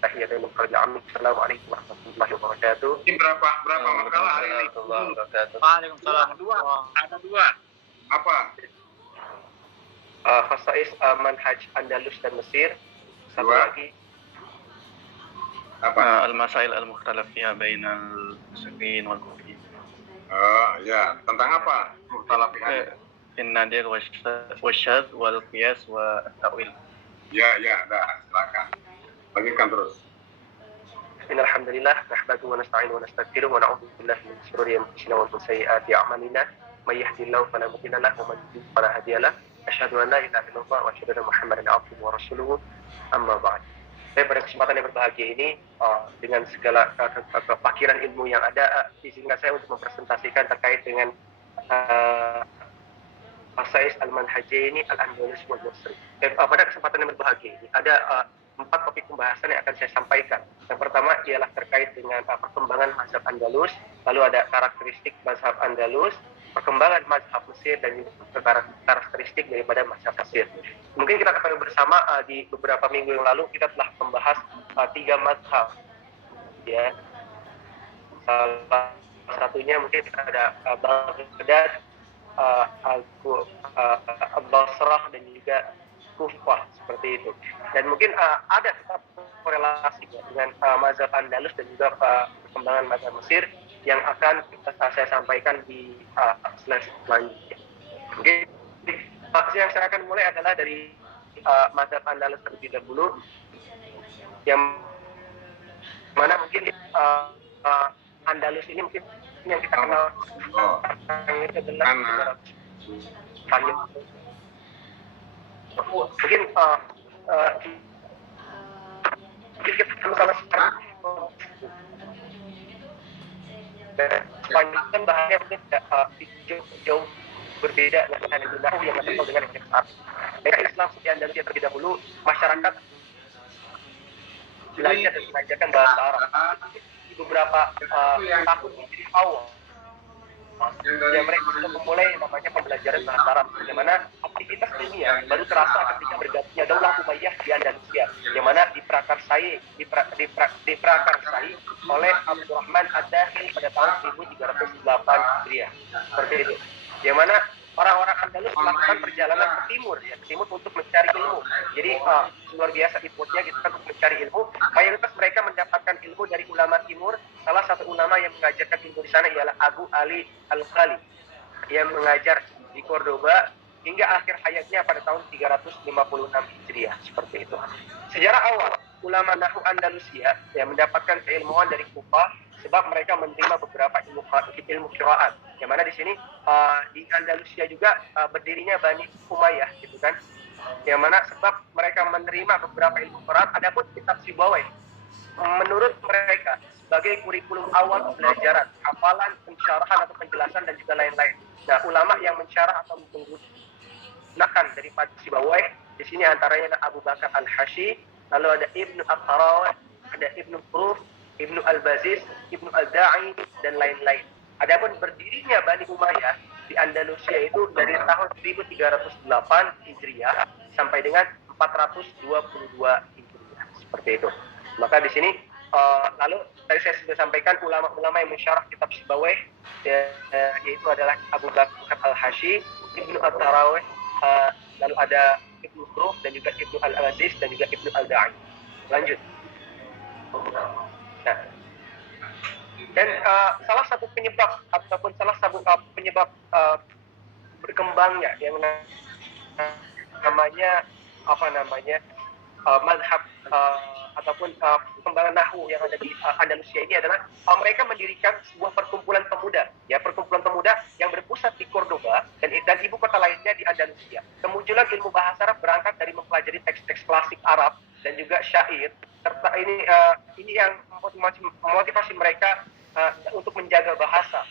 tahiyatul mukarram. Assalamualaikum warahmatullahi wabarakatuh. Ini berapa makalah hari ini? Waalaikumsalam. Ada dua. Apa? Khasais manhaj Andalus dan Mesir. Satu Dua. lagi Al-Masail al-Mukhtalaf fiha bainal Musyrikin wal Kufiyyin. Ya, tentang apa? Mukhtalaf fiha. Nadir wasyadz wal qiyas wa at-ta'wil. Ya, dah, silakan. Lanjutkan terus. Innalhamdulillah nahmaduhu wa nasta'inu wa nastaghfiruh wa na'udzu billahi min shururi anfusina wa min sayyiati a'malina. May yahdihillahu fala mudilla lahu wa man yudlil fala hadiya lahu. Asyhadu an la ilaha illallah wa asyhadu anna Muhammadan abduhu wa rasuluhu. Amma ba'd. Pada kesempatan yang berbahagia ini, dengan segala kepakiran ilmu yang ada, izinkan saya untuk mempresentasikan terkait dengan Khasais al-Manhajaini al-Andalus wal Mesir. Pada kesempatan yang berbahagia ini ada 4 topik pembahasan yang akan saya sampaikan. Yang pertama ialah terkait dengan perkembangan mazhab Andalus, lalu ada karakteristik mazhab Andalus, perkembangan mazhab Mesir, dan juga karakteristik daripada mazhab Mesir. Mungkin kita ketahui bersama di beberapa minggu yang lalu kita telah membahas 3 mazhab, ya. Salah satunya mungkin ada Baghdad, Al-Basrah, dan juga Kufah, seperti itu. Dan mungkin ada korelasi dengan mazhab Andalus dan juga perkembangan mazhab Mesir yang akan saya sampaikan di slide selanjutnya. Oke, yang saya akan mulai adalah dari mazhab Andalus terlebih dahulu, yang mana mungkin Andalus ini mungkin yang kita kenal itu adalah mungkin kita sama-sama sekarang Spanyol kan bahasanya mungkin jauh berbeda dengan Nahu yang terkenal dengan Arab. Mereka Islam di Andalusia terlebih dahulu, masyarakat belajar dan mengajarkan bahasa Arab di beberapa tahun menjadi awal. Ya, mereka sudah memulai namanya pembelajaran bahasa Arab, di mana aktivitas dunia baru terasa ketika bergabungnya Daulah Umayyah di Andalusia, yang mana diprakarsai oleh Abdurrahman Ad-Dakhil pada tahun 1308 Hijriah. Seperti itu. Yang mana orang-orang Andalus melakukan perjalanan ke timur untuk mencari ilmu. Jadi luar biasa effortnya gitu kan untuk mencari ilmu. Mayoritas mereka mendapatkan ilmu dari ulama timur. Salah satu ulama yang mengajarkan ilmu di sana ialah Abu Ali Al-Khali, yang mengajar di Cordoba hingga akhir hayatnya pada tahun 356 Hijriah. Seperti itu. Sejarah awal ulama Nahu Andalusia yang mendapatkan keilmuan dari Kufah, sebab mereka menerima beberapa ilmu qiraat. Yang mana di sini di Andalusia juga berdirinya Bani Umayyah, gitu kan. Yang mana sebab mereka menerima beberapa ilmu qiraat. Adapun kitab Sibawayh menurut mereka sebagai kurikulum awal pembelajaran, hafalan, pensyarahan atau penjelasan, dan juga lain-lain. Nah, ulama yang mensyarah atau menggunakan daripada Sibawayh di sini antaranya Abu Bakar Al-Hashi, lalu ada Ibnu At-Tarawih, ada Ibnu Quruf, Ibnu Al-Baziz, Ibnu Al-Da'i, dan lain-lain. Adapun berdirinya Bani Umayyah di Andalusia itu dari tahun 1308 Hijriah sampai dengan 422 Hijriah. Seperti itu. Maka di sini lalu tadi saya sudah sampaikan ulama-ulama yang mensyarah kitab Sibawayh, yaitu adalah Abu Bakar Al-Hashi, Ibnu At-Tarawih, lalu ada Ibnu Quruf, dan juga Ibnu Al-Aziz, dan juga Ibnu Al-Da'i. Lanjut. Nah, dan salah satu penyebab ataupun salah satu penyebab berkembangnya yang namanya mazhab ataupun perkembangan Nahwu yang ada di Andalusia ini adalah mereka mendirikan sebuah perkumpulan pemuda yang berpusat di Cordoba dan ibu kota lainnya di Andalusia. Kemunculan ilmu bahasa Arab berangkat dari mempelajari teks-teks klasik Arab dan juga syair, serta ini yang memotivasi mereka untuk menjaga bahasa,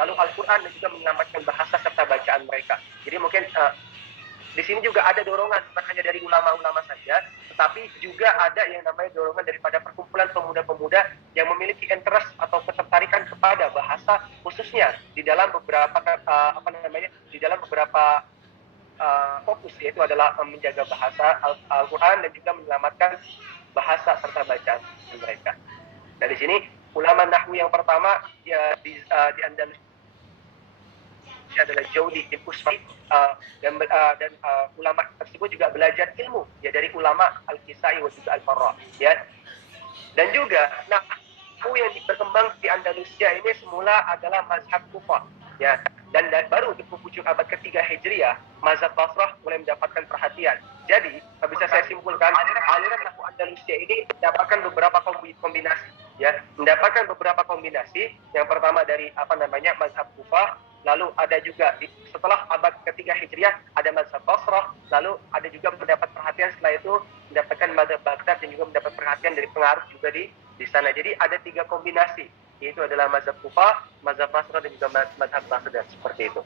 lalu Al-Quran, dan juga menyelamatkan bahasa serta bacaan mereka. Jadi mungkin di sini juga ada dorongan bukan hanya dari ulama-ulama saja, tetapi juga ada yang namanya dorongan daripada perkumpulan pemuda-pemuda yang memiliki interest atau ketertarikan kepada bahasa, khususnya di dalam beberapa fokus, yaitu adalah menjaga bahasa Al-Quran dan juga menyelamatkan bahasa serta bacaan mereka. Dari sini ulama nahwu yang pertama ya di Andalus adalah Jawdi bin Usman, dan ulama tersebut juga belajar ilmu ya dari ulama Al-Kisai dan juga Al-Farra ya. Dan juga nahwu yang berkembang di Andalusia ini semula adalah mazhab Kufah ya, dan baru di penghujung abad ketiga Hijriah mazhab Basrah mulai mendapatkan perhatian. Jadi bisa saya simpulkan aliran nahwu Andalusia ini mendapatkan beberapa kombinasi ya, mendapatkan beberapa kombinasi. Yang pertama dari mazhab Kufah, lalu ada juga setelah abad ketiga Hijriah ada mazhab Basrah, lalu ada juga mendapat perhatian setelah itu mendapatkan mazhab Baghdad dan juga mendapat perhatian dari pengaruh juga di sana. Jadi ada 3 kombinasi, yaitu adalah mazhab Kufah, mazhab Basrah dan juga mazhab Baghdad, seperti itu.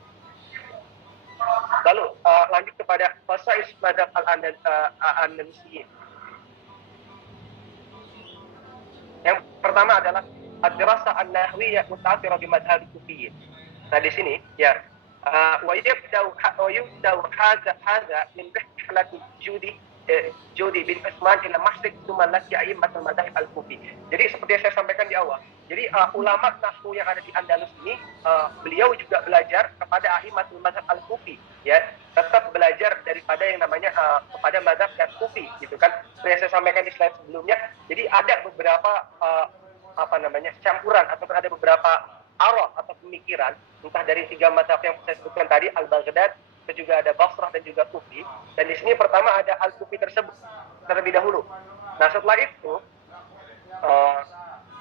Lalu lanjut kepada fasais mazhab Al-Andalusiyin. Yang pertama adalah ad-dirasah an-nahwiyyah muta'athirah bi madhhab al-Kufiyyin. Nah di sini ya wa yabda'u hadha min rihlati Jawdi bin Usman ila Masrik thumma laki a'immatul madhhab al-Kufi. Jadi seperti yang saya sampaikan di awal, jadi ulama nahwu yang ada di Andalus ini beliau juga belajar kepada a'immatul madhhab al-Kufi ya, tetap belajar daripada yang namanya kepada mazhab al-Kufi gitu kan. Seperti yang saya sampaikan di slide sebelumnya, jadi ada beberapa campuran ataupun ada beberapa arah atau pemikiran entah dari 3 mazhab yang saya sebutkan tadi, Al-Baghdad, juga ada Basrah dan juga Kufi. Dan di sini pertama ada Al-Kufi tersebut terlebih dahulu. Nah setelah itu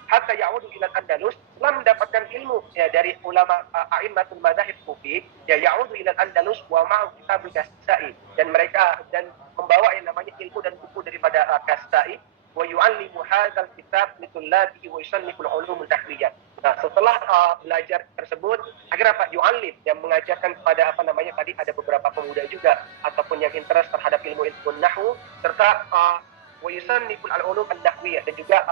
hatta ya'udu ila Andalus, setelah mendapatkan ilmu ya dari ulama a'immatul madzhab Kufi, ya ya'udu ila Andalus wa ma'u kitab Kastai, dan mereka membawa yang namanya ilmu dan buku daripada Kastai, wa yu'allimu hadzal kitab litullabihi wa yusannifu al-ulum al-nahwiyyah. Nah, setelah belajar tersebut, akhirnya Pak Yu'allim yang mengajarkan kepada tadi ada beberapa pemuda juga ataupun yang interest terhadap ilmu nahwu, serta wa yusannifu al-ulum an-nahwiyyah, dan juga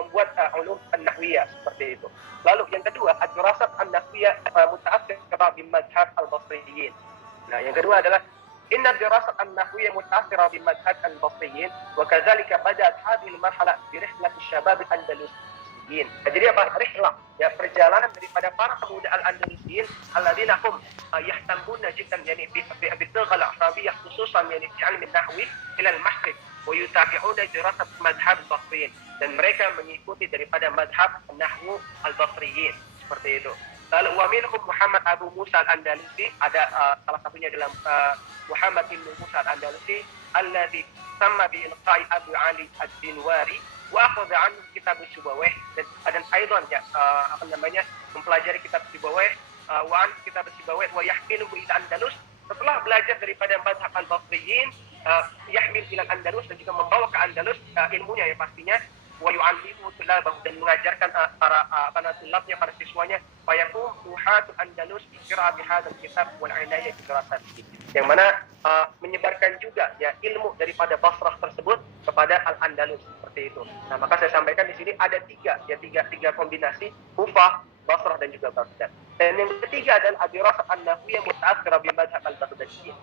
membuat ulum an-nahwiyyah seperti itu. Lalu yang kedua, ad-dirasat an-nahwiyyah muta'athirah bi madhhab al-Basriyyin. Nah, yang kedua adalah inna dirasat an-nahwiyyah muta'athirah bi madhhab al-Basriyyin wa kadzalika bada'at hadhihi al-marhalah bi rihlati syabab al-Andalus. Jadi rihlah ya, perjalanan daripada para pemuda Al-Andalusiyin alladzina hum yahtamuna jiddan yani bi-lugha al-arabiyyah khususan yani fi ilmi nahwi ila al-Maghrib wa yutabi'una dirasat madhhab al-Basriyyin, dan mereka mengikuti daripada madhab nahwu al-Basriyyin, seperti itu. Lalu wa minhum Muhammad Abu Musa al-Andalusi, ada salah satunya dalam Muhammad bin Musa al-Andalusi alladzi sama bi ilqa'i Abu Ali ad-Dinwari wa akhadha anhu kitab Sibawayh, dan aidan ya mempelajari kitab Sibawayh wa an kitab Sibawayh wa yahmiluhu ila Andalus. Setelah belajar daripada mazhab al-Basriyyin, yahmil ila Andalus, dan juga membawa ke Andalus ilmunya ya pastinya, wa yu'allimu tulabahu, dan mengajarkan para tulabnya, para siswanya, fa yakum ruhatul Andalus bi qira'ati hadzal kitab wal 'inayah bi dirasatihi, yang mana menyebarkan juga ya ilmu daripada Basrah tersebut kepada Al-Andalus, seperti itu. Nah, maka saya sampaikan di sini ada tiga kombinasi, Kufah, Basrah dan juga Baghdad. Dan yang ketiga adalah ad-dirasah an-nahwiyyah muta'athirah bi madhhab al-Baghdadiyyah.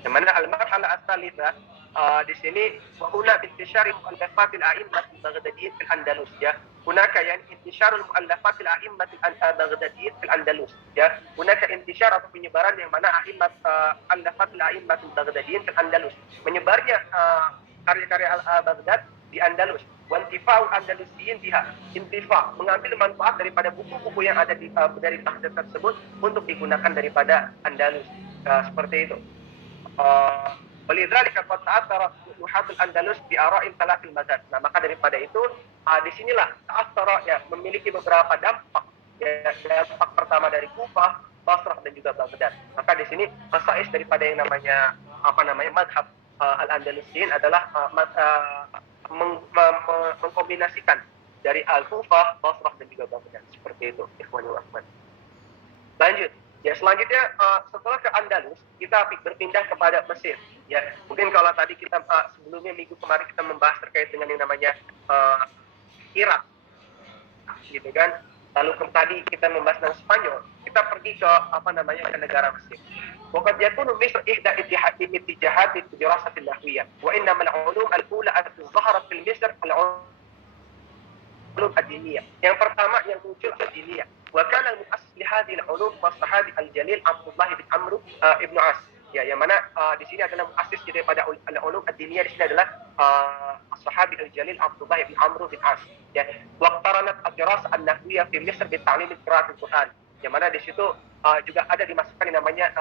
Yang mana al-marhalah as-salitsah di sini wa huna bi intishari mu'allafat al-a'immat al-Baghdadiyyin fil Andalus ya. Hunaka yani intisharul mu'allafat al-a'immat al-Baghdadiyyin fil Andalus ya. Hunaka intishar atau penyebaran yang mana mu'allafat al-a'immat al-Baghdadiyyin fil Andalus, menyebarnya karya-karya al-Baghdad di Andalus. Wa intifa'u Andalusiyin biha, intifa, mengambil manfaat daripada buku-buku yang ada dari Baghdad tersebut untuk digunakan daripada Andalus. Seperti itu. Walidzalika qad ta'athara nuhatul Andalus bi ara'in thalathil mazhab. Nah, maka daripada itu disinilah ta'athara ya, memiliki beberapa dampak ya. Dampak pertama dari Kufah, Basrah dan juga Baghdad. Maka di sini khasais daripada yang namanya mazhab Al-Andalusiyin adalah mengkombinasikan dari Al-Kufah, Basrah dan juga Baghdad, seperti itu. Ikhwanul Rahman. Lanjut. Ya, selanjutnya setelah ke Andalus, kita berpindah kepada Mesir. Ya, mungkin kalau tadi kita sebelumnya minggu kemarin kita membahas terkait dengan yang namanya Irak, gitu kan. Lalu tadi kita membahas tentang Spanyol. Kita pergi ke ke negara Mesir. وقد يكون مصر إحدى اتجاهات الدراسة النحوية وإنما العلوم الأولى التي ظهرت في مصر العلوم الدينية. Yang pertama yang muncul diniyah. وكان المؤسس لهذه العلوم والصحابي الجليل عبد الله بن عمرو ibnu As. Ya, yang mana di sini adalah muassis daripada al-ulum ad-diniyah di sini adalah as-sahabi al-jalil Abdullah bin Amr bin As. Ya, waqtaranat ad-dirasah an-nahwiyah fi Misr bi ta'lim qira'at al-Qur'an. Yang mana di situ juga ada dimasukkan yang namanya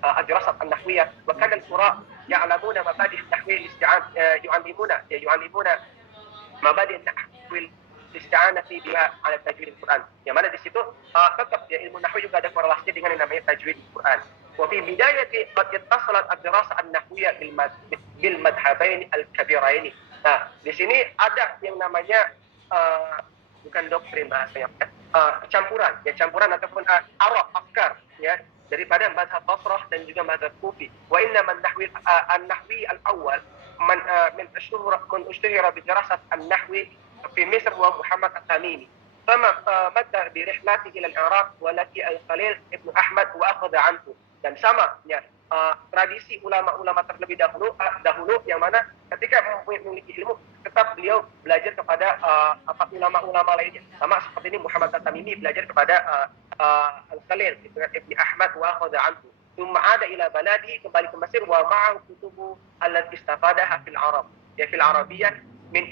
ad-dirasah an-nahwiyah wa kana al-qura ya'lamuna mabadi' an-nahwi yu'allimuna mabadi' an-nahwi isti'anah biha 'ala tajwid al-Qur'an. Yang mana di situ tetap ya ilmu nahwu juga ada korelasinya dengan yang namanya tajwid al-Qur'an. وفي بداية قد اتصلت الدراسة النحوية بالمذهبين الكبيرين. Nah, di sini ada yang namanya bukan doktrin bahasanya, campuran ataupun arah afkar ya daripada mazhab Basrah dan juga mazhab Kufi. Wa inna man an-nahwi al-awwal man ushtuhira bi dirasat an-nahwi fi Misr wa Muhammad at-Tamimi. فما مد برحلته إلى العراق ولقي الخليل ابن أحمد وأخذ عنه. Dan sama ya tradisi ulama-ulama terlebih dahulu yang mana ketika memiliki ilmu tetap beliau belajar kepada ulama-ulama lainnya. Sama seperti ini Muhammad at-Tamimi belajar kepada Al-Khalil Ibn Ahmad wa akhadha anhu. Thumma ada ila baladi kembali ke Mesir wa ma'ahu kutubu allati istafadaha fil Arab. Ya fil Arabiyyah min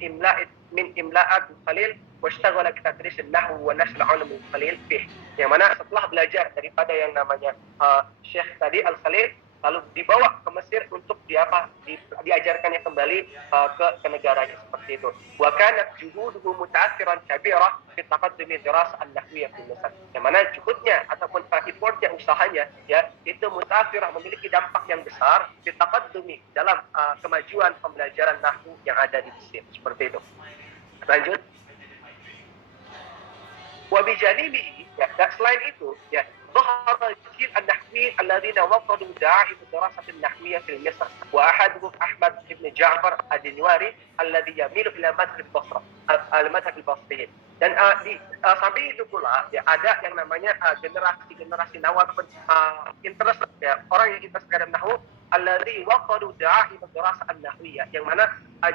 imla'at Khalil washtaghala bi tadris an-nahw wa nashr ulum Khalil fih. Yang mana setelah belajar daripada yang namanya Syekh tadi Al-Khalil lalu dibawa ke Mesir untuk diajarkannya kembali ke negaranya seperti itu. Wa kanat juhuduhu muta'athiran kabira fi taqaddumi dirasah an-nahwiyyah fi Misr. Yang mana juhudnya ataupun effortnya usahanya ya itu muta'athirah memiliki dampak yang besar fi taqaddumi dalam kemajuan pembelajaran nahwu yang ada di Mesir seperti itu. Lanjut. وبجانبه selain itu ya ظهر الجيل النحوي الذين وصلوا داعي الدراسة النحوية في مصر وأحدهم أحمد بن جعفر الدنواري الذي يميل إلى مذهب البصرة المذهب البصري. Dan sampai itu pula ya ada yang namanya generasi nahwu interest ya orang yang interest terhadap nahwu alladzi waqadu da'i madrasah an-nahwiyah yang mana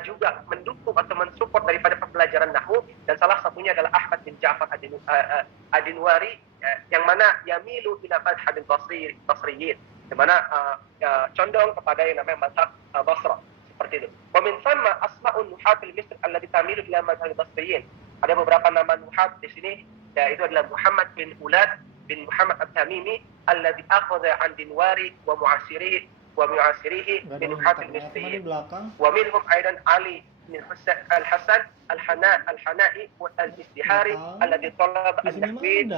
juga mendukung atau mensupport daripada pembelajaran nahwu dan salah satunya adalah Ahmad bin Ja'far ad-Dinwari yang mana yamilu ila madhhab al-basriyin yang mana condong kepada yang namanya mazhab Basrah seperti itu. Wa min thamma asma'un nuhat al-Misr alladhi tamilu ila madhhab al-basriyin. Ada beberapa nama nuhat di sini yaitu adalah Muhammad bin Ulad bin Muhammad at-Tamimi alladhi akhadha 'an Dinwari wa mu'asirihi من نحاة المصريين ومنهم أيضا علي بن الحسن الحنائي والاستحاري الذي طلب النحويين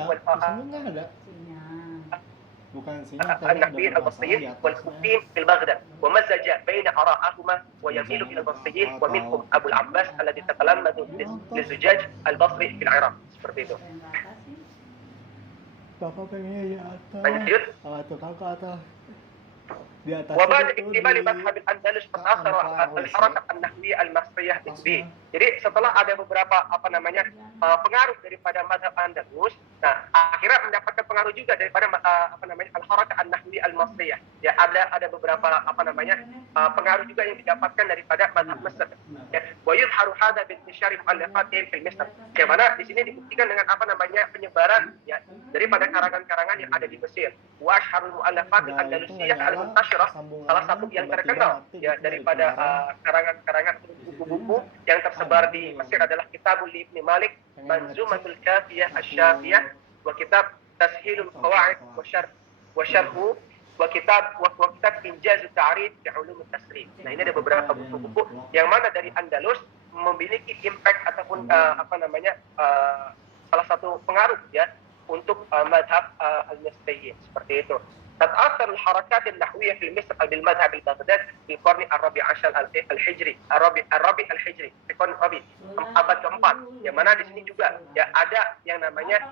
النحويين البصريين والكوفيين في بغداد ومزج بين آرائهما ويميل إلى البصريين ومنهم أبو العباس الذي تتلمذ للزجاج البصري في العراق seperti itu. Bapak pengen ya Lanjut. وبعد اكتمال مذهب الأندلس تأثر الحركة النحوية المصرية به. Jadi setelah ada beberapa pengaruh daripada mazhab Andalus, nah akhirnya mendapatkan pengaruh juga daripada al-harakah an-nahwiyah al-masriyah. Ya ada beberapa pengaruh juga yang didapatkan daripada mazhab Mesir. Ya, wa yuzharu hadha bi intishari mu'allafatihim fil Misr. Yang mana di sini dibuktikan dengan penyebaran ya daripada karangan-karangan yang ada di Mesir. Wa asharul mu'allafat al-andalusiyah al-muntashirah, salah satu yang terkenal ya daripada karangan-karangan buku-buku yang tersebar di Mesir adalah Kitabul Ibn Malik, Manzumatul Kafiyah Asy-Syafiyah, wa Kitab Tashilul Qawaid wa Syarhu, wa Kitab Injazut Ta'rif fi Ulum at-Tasrif. Nah, ini ada beberapa buku-buku yang mana dari Andalus memiliki impact ataupun salah satu pengaruh ya untuk mazhab al-Misriyin seperti itu. تتأثر الحركات النحوية في مصر بالمذهب البغدادي في القرن الرابع عشر الهجري في القرن الرابع abad keempat yang mana di sini juga ya ada yang namanya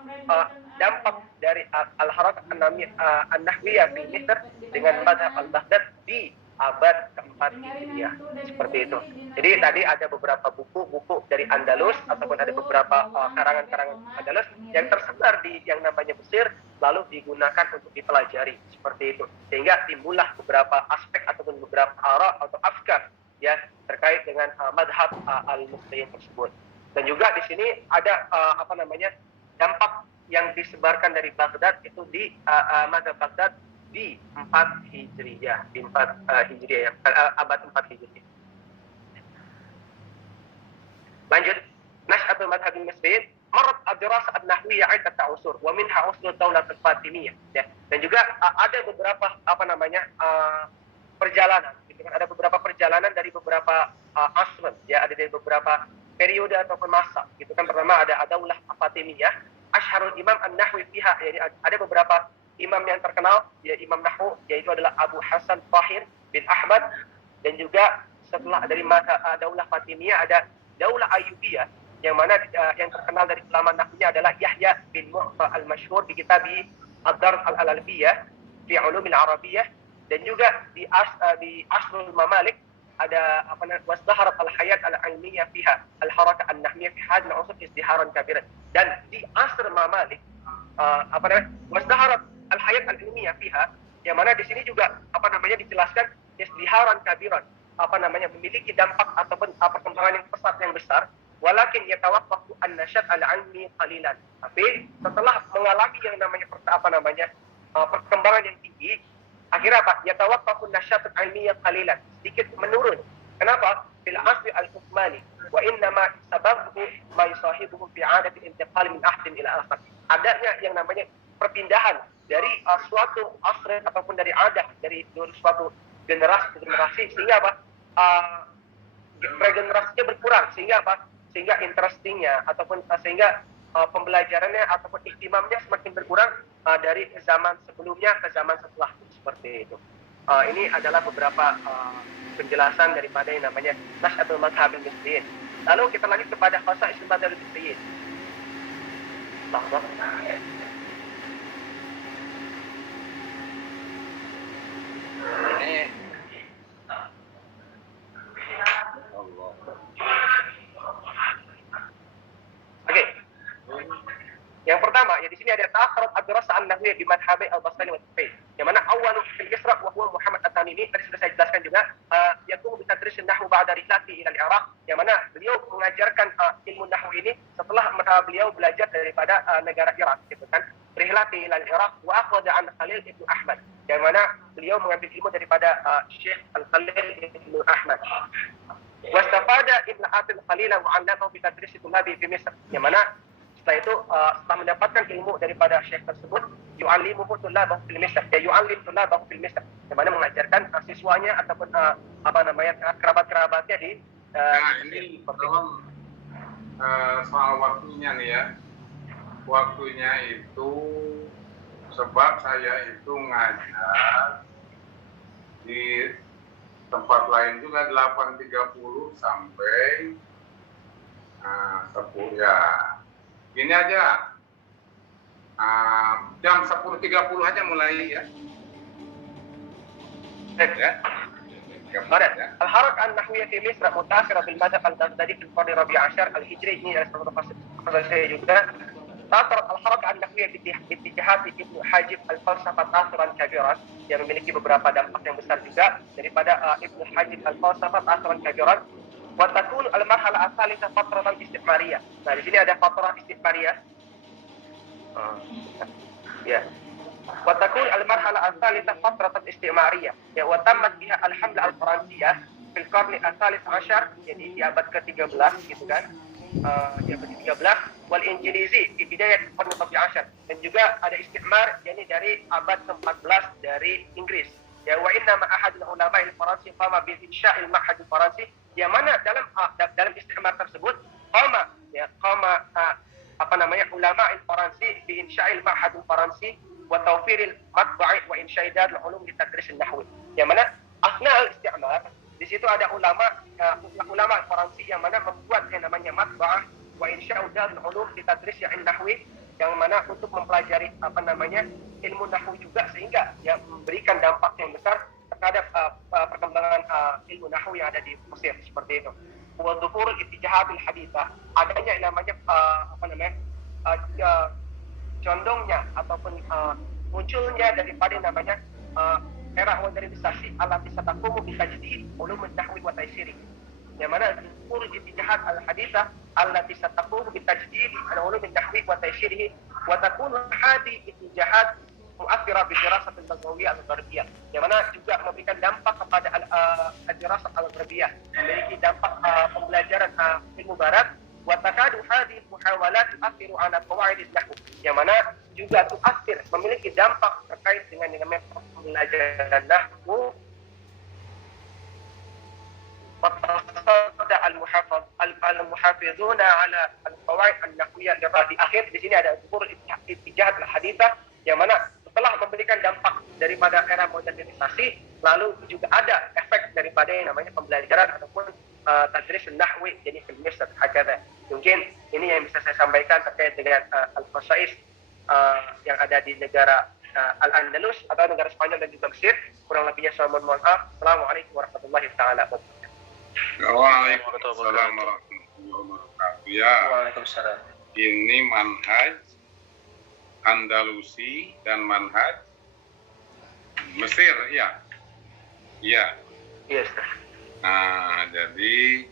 dampak dari al-harakat an-nahwiyah di Misr dengan mazhab al-Baghdad di abad keempat Hijriah seperti itu. Jadi tadi ada beberapa buku-buku dari Andalus ataupun ada beberapa karangan-karangan Andalus yang tersebar di yang namanya Mesir lalu digunakan untuk dipelajari seperti itu, sehingga timbullah beberapa aspek ataupun beberapa ara atau afkar ya terkait dengan madhab al-Muqtayyid tersebut. Dan juga di sini ada dampak yang disebarkan dari Baghdad itu di madhab Baghdad di 4 Hijriyah, abad 4 Hijriyah. Lanjut, Nash'atul Madhab al-Masbid marat ad-dirasah an-nahwiyah 'iddat usur wa minha usur daulah al-Fatimiyah ya. Dan juga ada beberapa perjalanan gitu kan, ada beberapa perjalanan dari beberapa asr ya, ada dari beberapa periode ataupun masa gitu kan. Pertama ada daulah Fatimiyah, asyharul imam an-nahwi fiha, jadi ada beberapa imam yang terkenal ya, imam nahwu, yaitu adalah Abu Hasan Tahir bin Ahmad. Dan juga setelah dari daulah Fatimiyah ada daulah Ayyubiyah, yang mana yang terkenal dari ulama nahwiyah adalah Yahya bin Mu'ta al-Mashhur di kitabih Ad-Dar al-Albiyah fi Ulum al-Arabiyyah. Dan juga di Asrul Mamalik ada wasdaharat al-hayat al-ilmiyah fiha al-haraka an-nahmiyah fi hadhihi al-usur izdiharan kabiran. Dan di Asr Mamalik wasdaharat al-hayat al-ilmiyah fiha, yang mana di sini juga dijelaskan izdiharan kabiran, memiliki dampak ataupun perkembangan yang pesat yang besar. Walakin yatawaqqafu an-nashat al-ilmi qalilan. Tapi setelah mengalami yang namanya perkembangan yang tinggi, akhirnya yatawaqqafu an-nashat al-ilmi qalilan, sedikit menurun. Kenapa? Fil asli al-hukmani wa innama sababuhu ma yusahibuhu fi 'adati al-intiqal min ahdin ila akhar. Adanya yang namanya perpindahan dari suatu asr ataupun dari adah, dari suatu generasi ke generasi, sehingga regenerasinya berkurang, sehingga interestingnya ataupun sehingga pembelajarannya ataupun ihtimamnya semakin berkurang dari zaman sebelumnya ke zaman setelah, seperti itu. Ini adalah beberapa penjelasan daripada yang namanya Nash'atul Madhab al-Muqtayyid. Lalu kita lanjut kepada khasa'is madhab al-Muqtayyid. Yang pertama, ya di sini ada ta'akhkharat ad-dirasah an-nahwiyyah bi madhhabi al-Basri wa al-Kufi. Yang mana awwalu fil Misra wa huwa Muhammad at-Tamimi, tadi sudah saya jelaskan juga, yakunu bi tadris an-nahwu ba'da rihlati ila al-Iraq, yang mana beliau mengajarkan ilmu nahwu ini setelah beliau belajar daripada negara Irak gitu kan. Rihlati ila al-Iraq wa akhadha an Khalil ibn Ahmad, yang mana beliau mengambil ilmu daripada Syekh Al-Khalil ibn Ahmad. Wastafada ibn Abil Khalil wa 'allamahu bi tadris tullabi fi Misr, yang mana setelah itu setelah mendapatkan ilmu daripada syekh tersebut, yu'allimuhu tullabahu fil Misr, yu'allim tullabahu fil Misr, yang mana mengajarkan siswanya ataupun kerabat-kerabatnya di ini dalam soal waktunya nih ya. Waktunya itu sebab saya itu ngajar di tempat lain juga 8.30 sampai 10 ya. Ini aja jam 10.30 aja mulai ya. Al-Harak an-Nahwiyah fi Misr mutaakhirah bil madhab al-Baghdadi fil qarni Rabi' Ashar al-Hijri. Ini adalah satu fasal saya juga. Ta'athar al-Harak an-Nahwiyah bi ittihad Ibn Hajib al-Falsafah ta'athuran kabiran, yang memiliki beberapa dampak yang besar juga daripada Ibn Hajib al-Falsafah ta'athuran kabiran. Wa takun al-marhala ats-tsalitsah fatratan istiqmariyah. Nah, di sini ada fatrah istiqmariyah. Ya. Wa takun al-marhala ats-tsalitsah fatratan istiqmariyah. Ya, wa tammat biha al-hamla al-Faransiyah fil qarni ats-tsalits asyar, jadi di abad ke-13 gitu kan. Di abad ke-13, wal Injilizi di bidayat qarni Rabi' Ashar. Dan juga ada istimar, yakni dari abad ke-14 dari Inggris. Ya, wa inna ma ahadul ulama al-Faransi qama bi insya'il ma'had al-Faransi, yang mana dalam istimar tersebut ulama al-Faransi bi insya'il ma'had al-Faransi wa tawfiril matba'i wa insya'i dar al-ulum li tadris an-nahwi. Yang mana asna al-istimar di situ ada ulama al-Faransi yang mana membuat yang namanya matba'ah wa insya'u dar al-ulum li tadris an-nahwi, yang mana untuk mempelajari ilmu nahwu juga, sehingga yang memberikan dampak yang besar terhadap perkembangan ilmu nahwu yang ada di Mesir, seperti itu. Wa dhuhurul ittijahat al-hadithah, adanya yang namanya condongnya ataupun munculnya daripada namanya era modernisasi allati sataqumu bi tajdid ulum an-nahwi wa taysiri, yang mana zuhur ittijahat al-hadithah allati sataqumu bi tajdid ulum an-nahwi wa taysirihi wa takunu hadi ittijahat mu'athira bi dirasat al-lughawiyyah al-gharbiyah, yang mana juga memberikan dampak kepada al-dirasat al-gharbiyah, memiliki dampak pembelajaran ilmu barat. Wa takadu hadhihi muhawalat tu'athiru ala qawaid an-nahw, yang mana juga tu'athir memiliki dampak terkait dengan pembelajaran nahwu. Fatada al-muhafizuna ala al-qawaid an-nahwiyyah. Di akhir di sini ada zuhur ittijahat al-hadithah, yang mana setelah memberikan dampak daripada era modernisasi, lalu juga ada efek daripada yang namanya pembelajaran ataupun tadris nahwi, jadi ilmiah hakada. Mungkin ini yang bisa saya sampaikan terkait dengan al-khasais yang ada di negara Al-Andalus atau negara Spanyol dan juga Mesir. Kurang lebihnya saya mohon maaf. Assalamualaikum warahmatullahi taala wabarakatuh. Waalaikumsalam warahmatullahi wabarakatuh. Ya, Waalaikumsalam. ini manhaj Andalusi dan manhaj Mesir, ya. Iya. Iya, Ustaz. Nah, jadi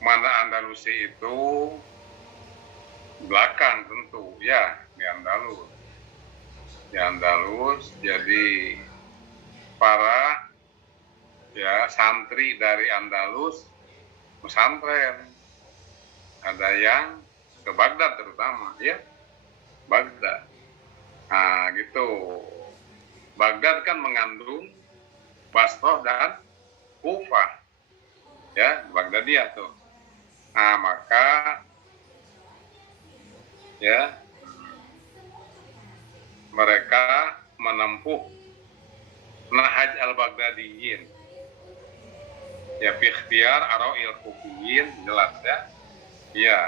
mana Andalusi itu belakang tentu, ya, di Andalus. Di Andalus, jadi para ya santri dari Andalus pesantren. Ada yang ke Baghdad terutama, ya. Baghdad. Nah, gitu. Baghdad kan mengandung Basrah dan Kufah. Ya, Baghdadiyah tuh. Nah, maka ya mereka menempuh Nahaj al-Baghdadiyin. Ya, fi ikhtiyar ara'il kufiyin, jelas ya. Iya.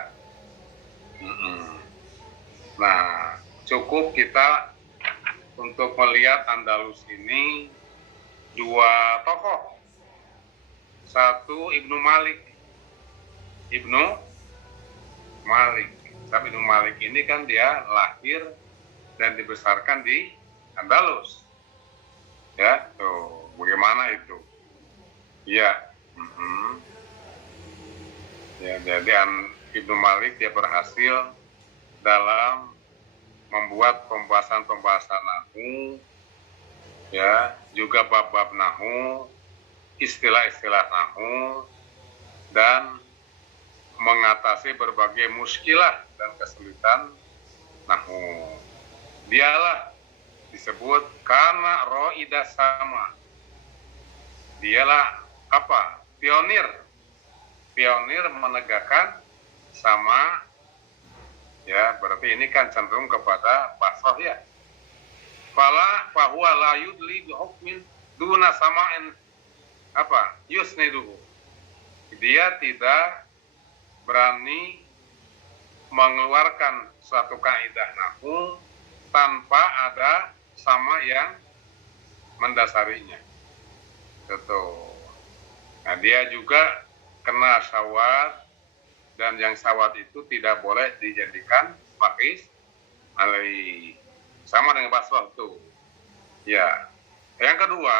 Nah, cukup kita untuk melihat Andalus ini dua tokoh. Satu Ibnu Malik. Ibnu Malik ini kan dia lahir dan dibesarkan di Andalus. Ya, tuh bagaimana itu? Ya, ya jadi Ibnu Malik dia berhasil dalam membuat pembahasan nahwu, ya, juga bab-bab nahwu, istilah-istilah nahwu, dan mengatasi berbagai muskilah dan kesulitan nahwu. Dialah disebut karena roida sama. Dialah apa? Pionir menegakkan sama. Ya, berarti ini kan cenderung kepada basroh, ya. Fahuwa la yudli bihukmin duna sama'in apa? Yusniduhu. Dia tidak berani mengeluarkan suatu kaidah nahwu tanpa ada sama yang mendasarinya. Gitu. Nah, dia juga kena syawat, dan yang syawat itu tidak boleh dijadikan makis alai, sama dengan basroh itu. Ya. Yang kedua,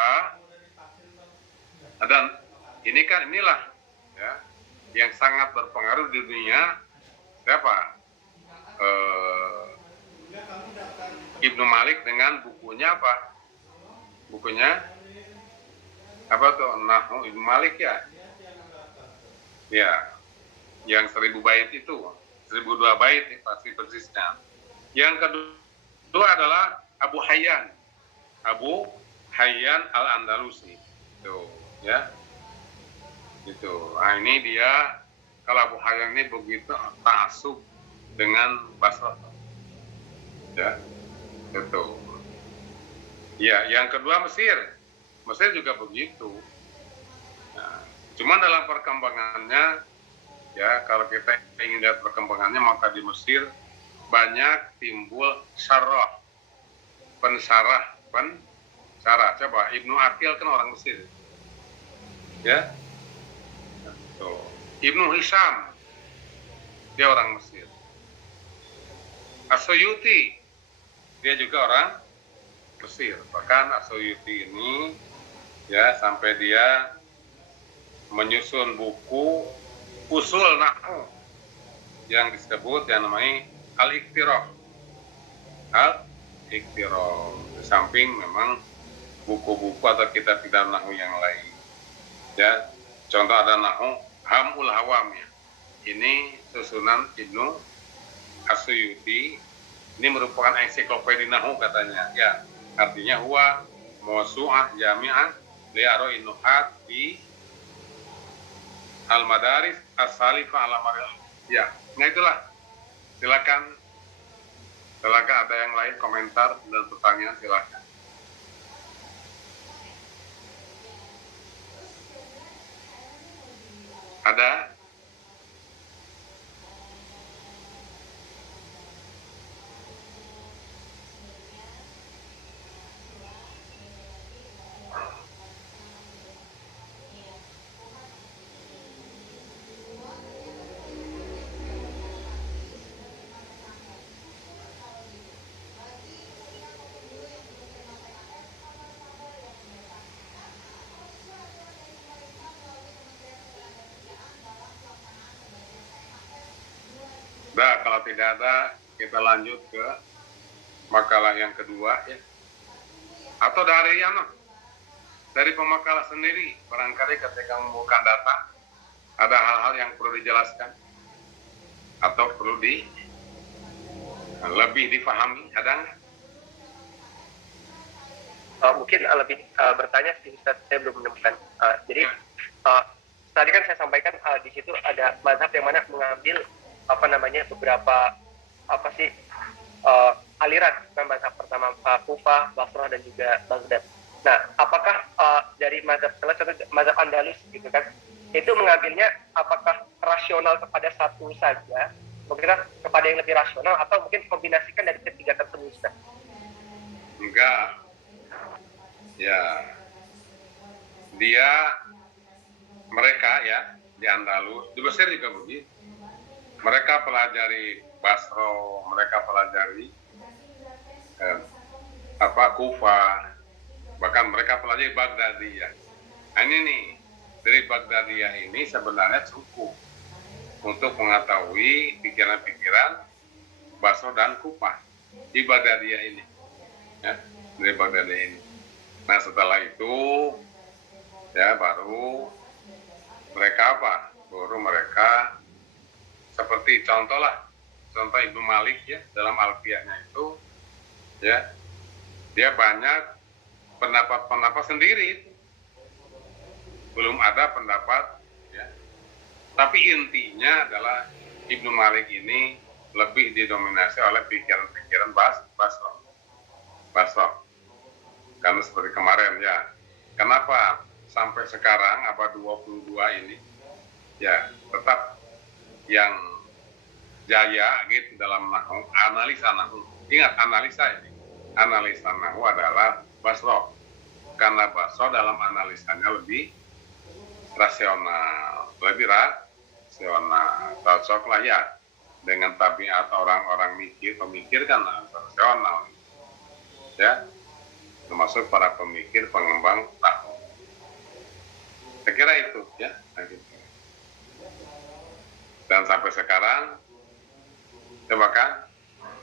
dan inilah ya yang sangat berpengaruh di dunia, siapa? Ibnu Malik dengan bukunya apa? Bukunya apa tuh? Nahwu Ibnu Malik, ya. Ya. Yang 1000 bait itu, 1002 bait pasti persisnya. Yang kedua adalah Abu Hayyan al-Andalusi. Tuh, ya. Itu. Nah, ini dia, kalau Abu Hayyan ini begitu ta'assub dengan Basrah. Ya. Itu. Ya, yang kedua Mesir. Mesir juga begitu. Nah, cuma dalam perkembangannya, ya, kalau kita ingin lihat perkembangannya, maka di Mesir banyak timbul pensarah. Coba Ibnu Aqil kan orang Mesir, ya. Tuh. Ibnu Hisham dia orang Mesir. As-Suyuti dia juga orang Mesir. Bahkan As-Suyuti ini ya sampai dia menyusun buku usul nahwu yang disebut yang namanya Al-Iqtirah. Al-Iqtirah. Di samping memang buku-buku atau kitab-kitab nahwu yang lain. Ya, contoh ada nahwu Hamul Hawam ya. Ini susunan Ibnu As-Suyuti. Ini merupakan ensiklopedia nahwu katanya. Ya, artinya huwa mawsu'ah jami'ah li ara'i nuhat fi al-madaris as-salifah ala maril. Ya, nah itulah. Silakan ada yang lain komentar dan pertanyaan silakan. Ada? Nah, kalau tidak ada, kita lanjut ke makalah yang kedua ya. Atau dari pemakalah sendiri, barangkali ketika membuka data, ada hal-hal yang perlu dijelaskan atau perlu lebih difahami, ada nggak? Mungkin lebih bertanya sih Ustaz, saya belum menemukan. Jadi tadi kan saya sampaikan di situ ada mazhab yang mana mengambil beberapa aliran. Mazhab pertama Kufah, Basrah dan juga Baghdad. Nah, apakah dari mazhab Andalus gitu kan, itu mengambilnya apakah rasional kepada satu saja, mungkin kepada yang lebih rasional, atau mungkin kombinasikan dari ketiga tersebut? Enggak. Ya, mereka ya di Andalus, di Mesir juga begitu. Mereka pelajari Basro, mereka pelajari Kufah, bahkan mereka pelajari Baghdadiyah. Nah ini nih, dari Baghdadiyah ini sebenarnya cukup untuk mengetahui pikiran-pikiran Basro dan Kufah di Baghdadiyah ini, ya, dari Baghdadiyah ini. Nah setelah itu, ya baru mereka seperti contoh Ibnu Malik ya, dalam Alfiyahnya itu ya, dia banyak pendapat sendiri, belum ada pendapat ya, tapi intinya adalah Ibnu Malik ini lebih didominasi oleh pikiran-pikiran Basro. Karena seperti kemarin ya, kenapa sampai sekarang abad 22 ini ya tetap yang jaya gitu dalam nahwu, analisa nahwu. Ingat, analisa nahwu adalah Basro, karena Basro dalam analisanya lebih rasional, cocok lah ya dengan tabiat orang-orang pemikir kan rasional ya, termasuk para pemikir pengembang nahwu. Saya kira itu ya. Dan sampai sekarang, coba kan,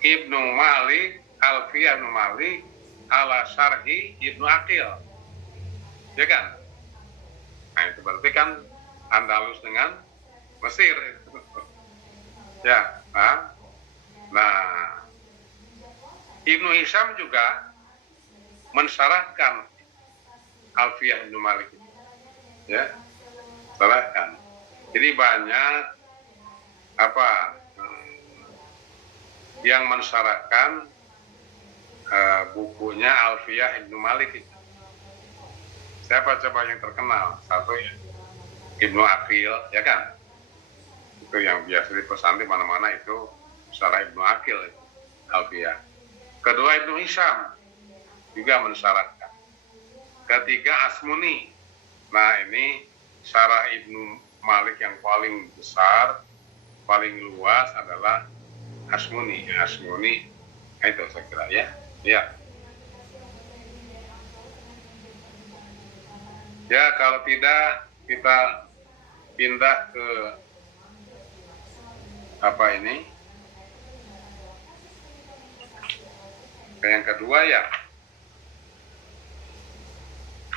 Ibnu Malik, Alfiyah Ibnu Malik, ala syarhi Ibnu Aqil. Ya kan? Nah itu berarti kan Andalus dengan Mesir. Ya, nah Ibnu Hisham juga mensyarahkan Alfiyah Ibnu Malik. Ya, syarahkan. Jadi banyak yang mensyaratkan bukunya Alfiyah Ibnu Malik itu. Siapa coba yang terkenal? Satu ya, Ibnu Aqil, ya kan? Itu yang biasa dipesan di mana-mana itu syarah Ibnu Aqil itu, Alfiyah. Kedua Ibnu Hisham juga mensyaratkan. Ketiga Asmuni. Nah ini syarah Ibnu Malik yang paling besar, paling luas adalah Asmuni. Nah, itu saya kira ya. Ya. Ya, kalau tidak kita pindah ke apa ini? Ke yang kedua ya.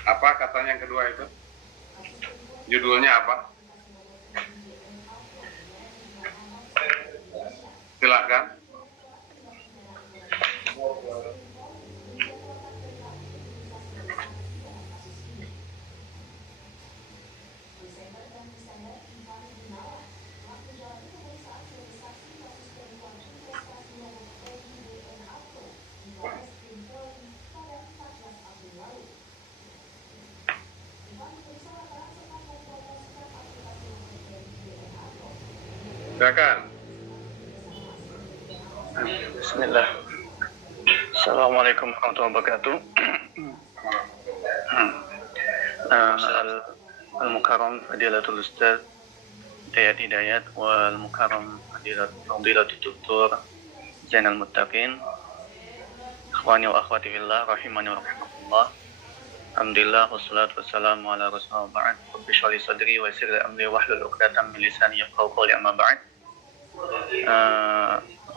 Apa katanya yang kedua itu? Judulnya apa? Silakan. Silakan. Bismillah. Assalamualaikum warahmatullahi wabarakatuh. Al-Mukarram Fadilatul Ustaz Dayat Hidayat wal Mukarram Fadilatul Doktor Zainal Muttaqin. Ikhwani wa akhwati fillah rahimani wa rahmatullah. Alhamdulillah wassalatu wassalamu ala rasulillah ba'd. Rabbi shrah li sadri wa yassir li amri wahlul 'uqdatam min lisani yafqahu qawli amma ba'd.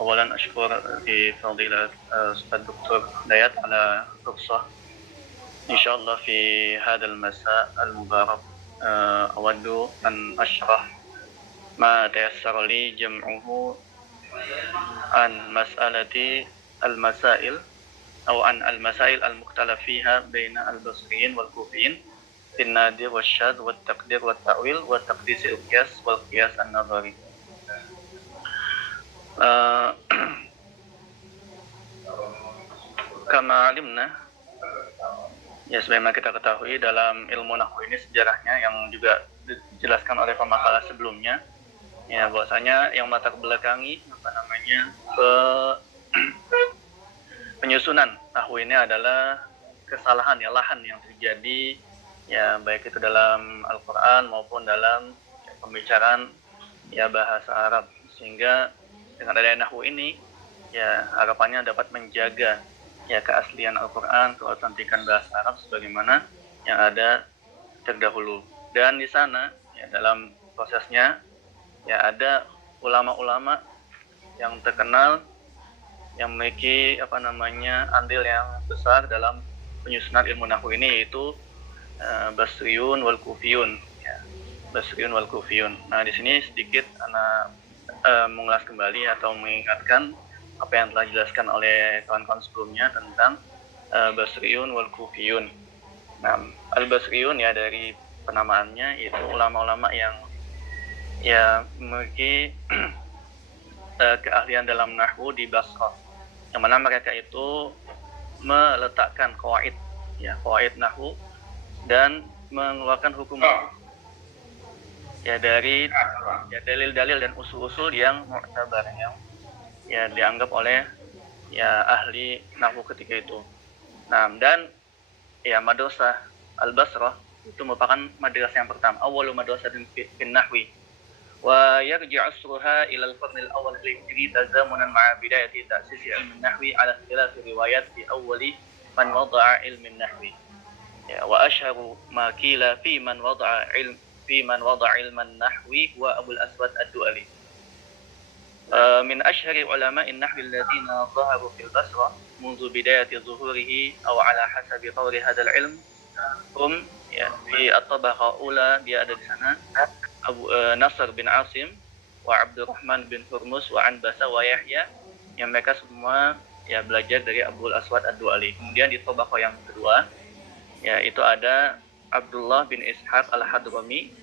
أولا أشكر في فضيلة أستاذ دكتور ديات على فرصة إن شاء الله في هذا المساء المبارك. أود أن أشرح ما تيسر لي جمعه عن مسألة المسائل أو عن المسائل المختلف فيها بين البصريين والكوفيين في النادر والشاذ والتقدير والتأويل وتقديس القياس والقياس النظري. Kama alimna, ya sebagaimana kita ketahui dalam ilmu nahwu ini sejarahnya yang juga dijelaskan oleh pemakalah sebelumnya, ya bahwasanya yang melatar belakangi penyusunan nahwu ini adalah kesalahan ya lahan yang terjadi ya baik itu dalam Al-Qur'an maupun dalam pembicaraan ya bahasa Arab, sehingga dengan adanya nahwu ini ya harapannya dapat menjaga ya keaslian Al-Qur'an, keautentikan bahasa Arab sebagaimana yang ada terdahulu. Dan di sana ya dalam prosesnya ya ada ulama-ulama yang terkenal yang memiliki andil yang besar dalam penyusunan ilmu nahwu ini, yaitu Basriyun wal Kufiyun ya. Basriyun wal Kufiyun. Nah, di sini sedikit mengulas kembali atau mengingatkan apa yang telah dijelaskan oleh kawan-kawan sebelumnya tentang Basriyun wal Kufiyun. Nah, Al-Basriyun ya dari penamaannya itu ulama-ulama yang ya memiliki keahlian dalam nahwu di Basrah, yang mana mereka itu meletakkan qawaid nahwu dan mengeluarkan hukum ya dari ya dalil-dalil dan usul-usul yang mu'tabar yang ya dianggap oleh ya ahli nahwu ketika itu. Nah, dan ya madrasah Al-Basrah itu merupakan madrasah yang pertama, awwalu madrasatin fin nahwi wa yarji'u asruha ila al-qarn al-awwal al-hijri tazamunan ma'a bidayati ta'sis ilm an-nahwi ala ikhtilaf riwayat fi awwali man wada'a ilm an-nahwi. Ya, wa ashharu ma qila fi man wada'a ilm an-nahwi wa Abu al-Aswad ad-Du'ali. من أشهر علماء النحو الذين ظهروا في البصرة منذ بداية ظهوره أو على حسب طور هذا العلم هم في الطبقة الأولى dia ada di sana Abu Nasr bin Asim wa Abdurrahman bin Hurmus wa Anbasa wa Yahya, yang mereka semua ya belajar dari Abu al-Aswad ad-Du'ali. Kemudian di tabaqah yang kedua ya itu ada Abdullah bin Ishaq al-Hadrami,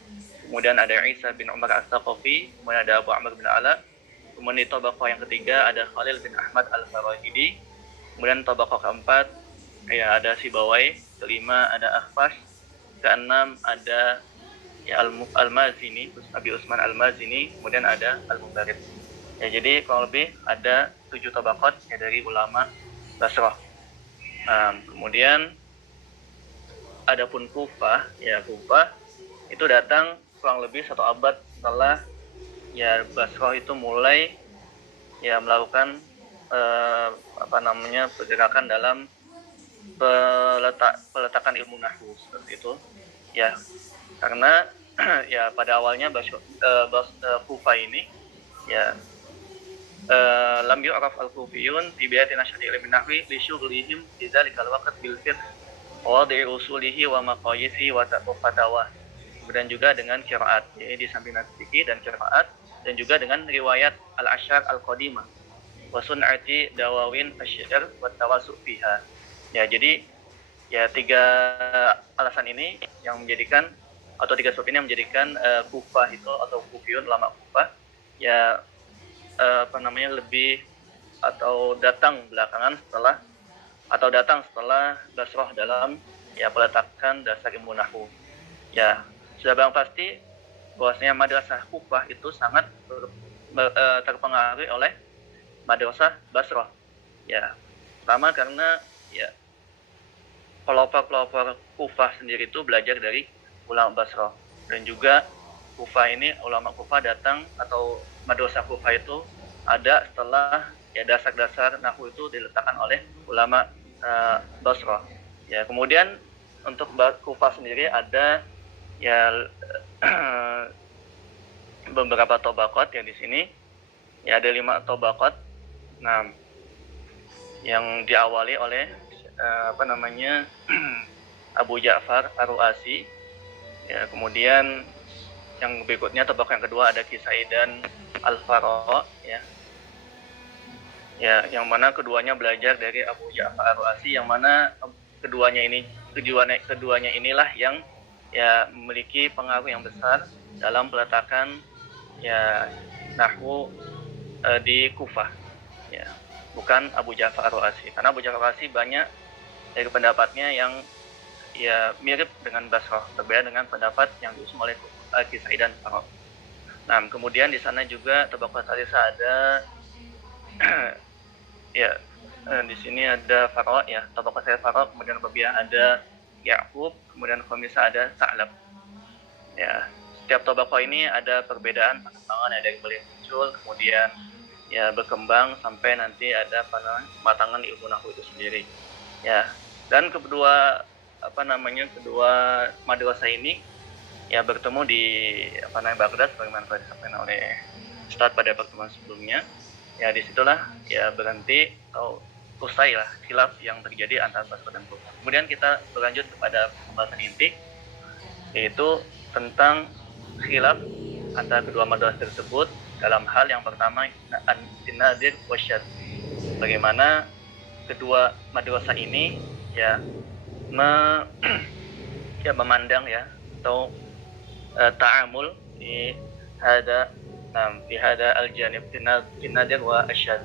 kemudian ada Isa bin Umar as-Saqafi, kemudian ada Abu Amr bin Ala. Kemudian di tabaqah yang ketiga ada Khalil bin Ahmad al-Farahidi. Kemudian tabaqah keempat ya ada Sibawai. Kelima ada Akhfash. Keenam ada ya Al-Mazini, Abi Usman Al-Mazini. Kemudian ada Al-Mubarid. Ya, jadi kurang lebih ada 7 tabaqat ya dari ulama Basrah. Kemudian adapun Kufah, ya Kufah itu datang kurang lebih 1 abad setelah ya Basrah itu mulai ya melakukan pergerakan dalam peletakan ilmu nahwu seperti itu ya, karena ya pada awalnya Kufa ini ya lam yu'raf al-kufiyun fi bidayati nashri ilmi nahwi li syughlihim fi dzalikal waqt bil fiqh wa wadi usulihi wa maqayisihi wa fatawa. Kemudian juga dengan qiraat, ya, di samping fikih dan qiraat, dan juga dengan riwayat al-asyar al-qadimah wa sun'ati dawawin asy-syi'r wa tawassu fiha. Ya, jadi ya tiga alasan ini yang menjadikan, atau tiga sebab ini yang menjadikan Kufah itu atau Kufiyun, ulama Kufah ya lebih atau datang belakangan setelah Basrah dalam ya peletakan dasar ilmu nahwu. Ya, sudah barang pasti bahwasanya madrasah Kufah itu sangat terpengaruh oleh madrasah Basrah. Ya, pertama karena ya pelopor Kufah sendiri itu belajar dari ulama Basrah, dan juga Kufah ini, ulama Kufah datang atau madrasah Kufah itu ada setelah ya dasar-dasar nahwu itu diletakkan oleh ulama Basrah. Ya, kemudian untuk Kufah sendiri ada ya beberapa tobaqat yang di sini ya ada 5 tobaqat. Nah, yang diawali oleh Abu Ja'far Ar-Ru'asi. Ya, kemudian yang berikutnya tobaqat yang kedua ada Kisai dan Al-Fara, ya. Ya, yang mana keduanya belajar dari Abu Ja'far Ar-Ru'asi, yang mana keduanya inilah yang ya memiliki pengaruh yang besar dalam peletakan ya nahwu di Kufah. Ya, bukan Abu Ja'far Ar-Ru'asi, karena Abu Ja'far Ar-Ru'asi banyak dari pendapatnya yang ya mirip dengan Basrah, berbeda dengan pendapat yang diusung oleh Kisai dan Farah. Nah, kemudian di sana juga tabaqat Salisa ada ya di sini ada Farah, ya tabaqat Salisa Farah, kemudian Rabi'ah ada Ya'qub, kemudian Khamisah ada Sa'lab. Ya, setiap tabaqah ini ada perbedaan perkembangan yang dari mulai muncul, kemudian ya berkembang sampai nanti ada kematangan ilmu nahwu itu sendiri. Ya, dan kedua madrasah ini ya bertemu di Baghdad, sebagaimana telah disampaikan oleh Ustadz pada pertemuan sebelumnya. Ya, disitulah ya berhenti atau usai lah khilaf yang terjadi antara Basrah dan Kufah. Kemudian kita berlanjut kepada pembahasan inti, yaitu tentang khilaf antara kedua madrasah tersebut dalam hal yang pertama an-nadir wa syadz. Bagaimana kedua madrasah ini ya memandang ya atau ta'amul di hada al-janib nadir wa asyad.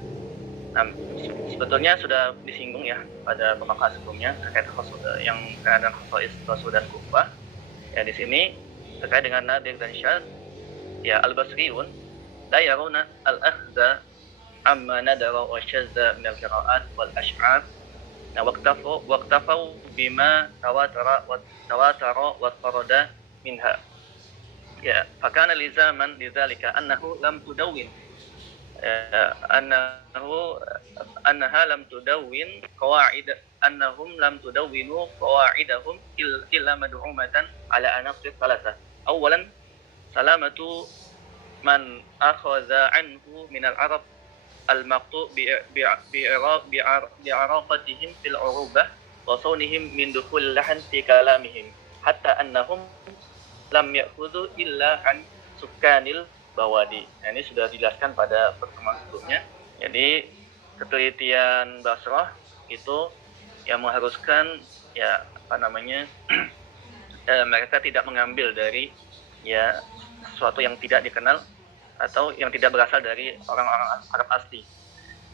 Sebetulnya sudah disinggung ya pada pembahasan sebelumnya terkait yang dengan khasais Basrah dan Kufah. Ya, di sini terkait dengan nadir dan syad, ya al-Basriyun la yaruna al-akhdha amma nadara wa syadza min al-qira'at wal ash'ar. Nah, waqtafau bima tawatara wa farada minha. Ya, fakana lizaman lidzalika annahu lam tudawwin annaha lam tudawwin qawaid annahum lam tudawwinu qawaidahum illa mad'umatan ala anaqid thalatha. Awalan, salamatu man akhadha anhu min al-arab al-maqtu' bi'araqatihim fil urubah wa sawnihim min dukhul lahan fi kalamihim hatta annahum lam ya'khudhu illa an sukanil bawadi. Nah, ini sudah dijelaskan pada pertemuan sebelumnya. Jadi ketelitian Basrah itu yang mengharuskan ya mereka tidak mengambil dari ya sesuatu yang tidak dikenal atau yang tidak berasal dari orang-orang Arab asli.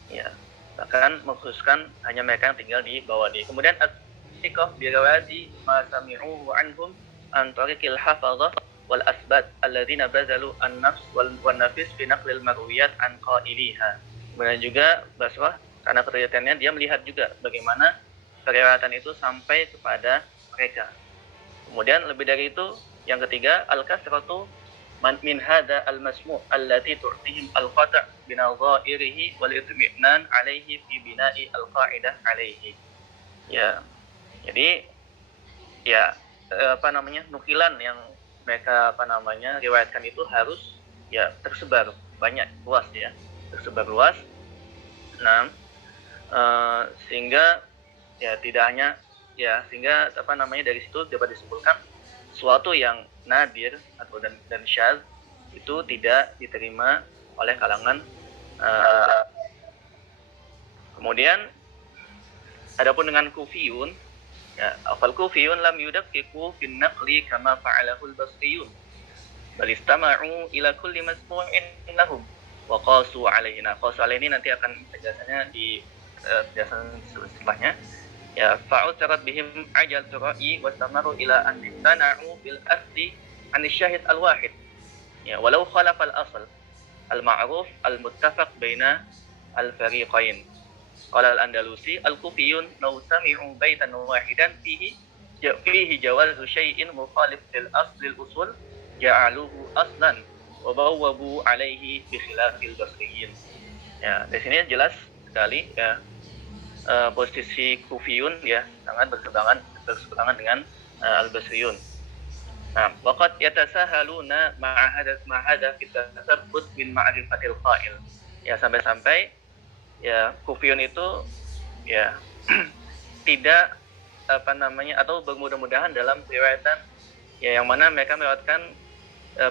Ya, bahkan mengkhususkan hanya mereka yang tinggal di Bawadi. Kemudian at-thiqah bi rawadi ma sami'u anhum an tariqil hafadhah wal asbat alladzina bazalu an-nafs wal nafis fi naqlil marwiyat an qailiha. Kemudian juga Basrah karena ketelitiannya dia melihat juga bagaimana keriwayatan itu sampai kepada mereka. Kemudian lebih dari itu, yang ketiga, al-kasratu min hadha al-masmu' allati tu'tihim al-qata' binadha'irihi wal itmi'nan alaihi fi bina'i al-qa'idah alaihi. Ya. Jadi ya nukilan yang mereka riwayatkan itu harus ya tersebar banyak, luas ya, tersebar luas. Nah, sehingga ya tidak hanya ya, sehingga dari situ dapat disimpulkan sesuatu yang nadir atau dan syadz itu tidak diterima oleh kalangan kemudian adapun dengan kufiyun, ya, afal kufiyun lam yudaqqiqu fin naqli kama fa'alahu al-basriyun bal istama'u ila kulli masmu'in lahum wa qasu alaihi. Nah, qasu alaihi nanti akan penjelasannya di penjelasan setelahnya. Ya, fa'utarat bihim ajal turai wa istamaru ila an imtana'u bil asli an syahid al-wahid. Ya, walau khalafa al-asl al-ma'ruf al-muttafaq baina al-fariqain. Qala al-Andalusi al-Kufiyun law sami'u baitan wahidan fihi jawazu syai'in mukhalif lil asli al-usul ja'aluhu aslan wa bawwabu alaihi bi khilafil basriyin. Ya, di sini jelas sekali ya, posisi Kufiyun ya sangat berseberangan dengan al-Basriyun. Nah, waqad yatasahaluna ma'a hadha fi tasabbut min ma'rifatil qa'il. Ya, sampai-sampai ya Kufiyun itu ya tidak atau bermudah-mudahan dalam riwayatan ya yang mana mereka meriwayatkan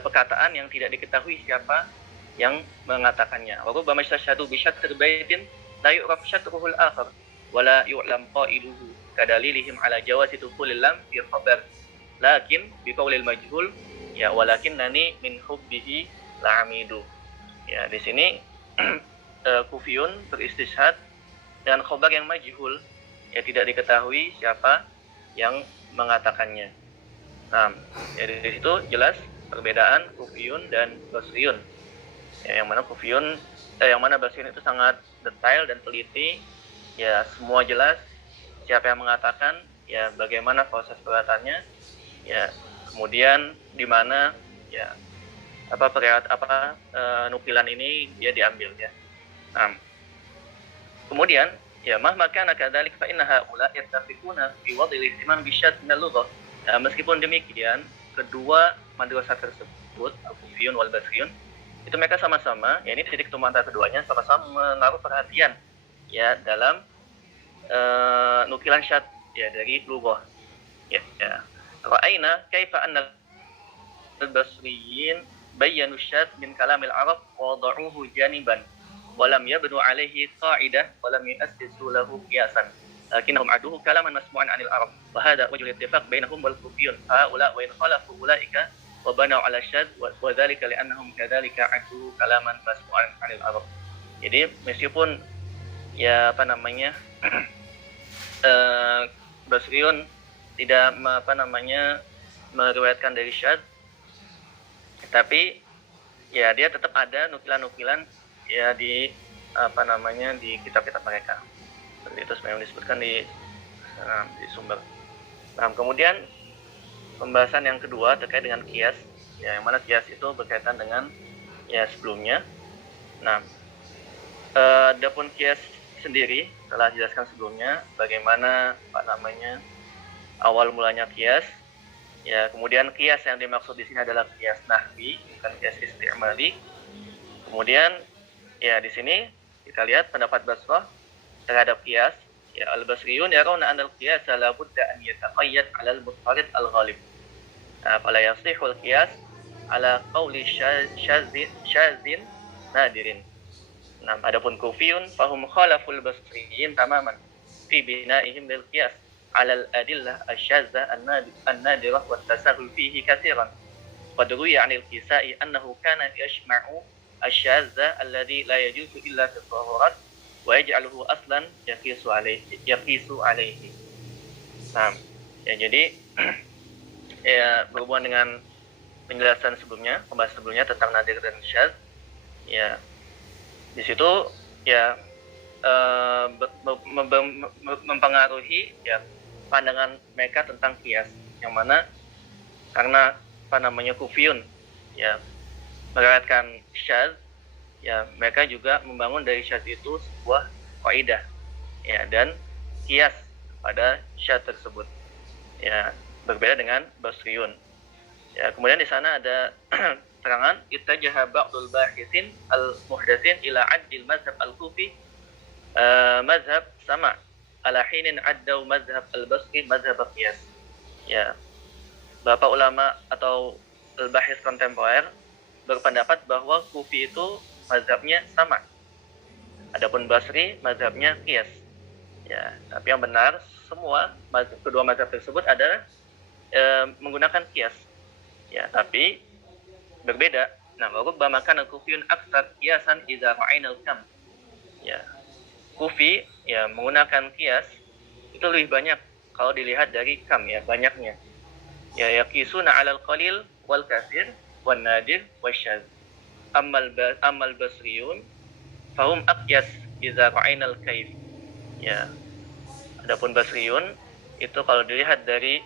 perkataan yang tidak diketahui siapa yang mengatakannya. Wa rubbama yastashhadu bi syatr baitin la yu'raf syatruhu al-akhar wa la yu'lam qailuhu kadalilihim ala jawazi dukhulil lam fi khabar lakin bi qaulil majhul ya walakinnani min hubbihi la'amidu. Ya, di sini Kufiyun beristishhad dengan khabar yang majhul, ya tidak diketahui siapa yang mengatakannya. Nah, jadi di situ jelas perbedaan Kufiyun dan Basriyun. Ya, yang mana Basriyun itu sangat detail dan teliti, ya semua jelas siapa yang mengatakan, ya bagaimana proses perbuatannya, ya kemudian di mana ya nukilan ini dia diambil ya. Nah, kemudian ya mahma kana kadzalik fa inna haula yattafiquna fi wad'il ihtimam bi syadz min al-lughah. Meskipun demikian, kedua madrasah tersebut, Al-Kufiyun wal Basriyun, itu mereka sama-sama, ya ini titik temu antara keduanya, sama-sama menaruh perhatian ya dalam nukilan syadz ya dari lughah. Ya. Ra'ayna kaifa anna al-Basriyin bayyanu syadz min kalamil Arab wa wada'uhu janiban wa lam yabnu alaihi qa'idah wa lam yu'assisu lahu qiyasan. Lakinnahum aduhu kalaman masmu'an 'anil Arab. Wa hadha wajhul ittifaq bainahum wal Kufiyun. Haula wa in khalafu ulaika wa banaw 'ala syadz wa dzalika li'annahum kadzalika aduhu kalaman masmu'an 'anil Arab. Jadi meskipun ya Basriyun tidak meriwayatkan dari syadz, tapi ya dia tetap ada nukilan-nukilan ya di di kitab-kitab mereka. Seperti itu sebenarnya disebutkan di sumber. Nah, kemudian pembahasan yang kedua terkait dengan qiyas, ya, yang mana qiyas itu berkaitan dengan ya sebelumnya. Nah, adapun qiyas sendiri telah dijelaskan sebelumnya bagaimana awal mulanya qiyas. Ya, kemudian qiyas yang dimaksud di sini adalah qiyas nahwi, bukan qiyas istimali. Kemudian ya di sini kita lihat pendapat Basrah terhadap qiyas. Ya, al-Basriyun yarawna anna al-qiyas la budda an yataqayyad 'ala al-muttarid al-ghalib. Fala yasihu al-qiyas 'ala qawli syazin nadirin. Nah, adapun Kufiyun fahum khalaful Basriyin tamaman fi bina'ihim lil qiyas 'ala al-adillah asy-syadzah an-nadirah wa at-tasahhul fihi katsiran. Qad ruwiya 'anil Kisai annahu kana yashma'u asy-syadzah alladhi la yajuzu illa fi dhahurat wa yaj'aluhu aslan yaqisu alaihi. Nah, ya jadi ya berhubungan dengan penjelasan sebelumnya, pembahasan sebelumnya tentang nadir dan syadz, ya di situ ya mempengaruhi ya pandangan mereka tentang qiyas, yang mana karena Kufiyun ya meriwayatkan syadz, ya mereka juga membangun dari syadz itu sebuah kaidah, ya, dan kias pada syadz tersebut, ya, berbeda dengan Basriyun. Ya, kemudian di sana ada terangan ittajaha ba'dul bahithin al-muhdatsin ila 'addil mazhab al-Kufi mazhab sama ala hinin addau mazhab al-Basri mazhab qiyas. Ya, Bapak ulama atau al-bahis kontemporer berpendapat bahwa Kufi itu mazhabnya sama. Adapun Basri mazhabnya qiyas. Ya, tapi yang benar semua kedua mazhab tersebut adalah menggunakan qiyas. Ya, tapi berbeda. Nah, warubba makan al-Kufiyun aktsar qiyasan idza ra'ayna al-kam. Ya. Kufi ya menggunakan qiyas itu lebih banyak kalau dilihat dari kam, ya, banyaknya. Ya, yaqisuna 'alal qalil wal katsir wan nadir wasyadz. Ammal basriyun fahum aqyas idza ra'ayna al-kayf. Ya. Adapun Basriyun itu kalau dilihat dari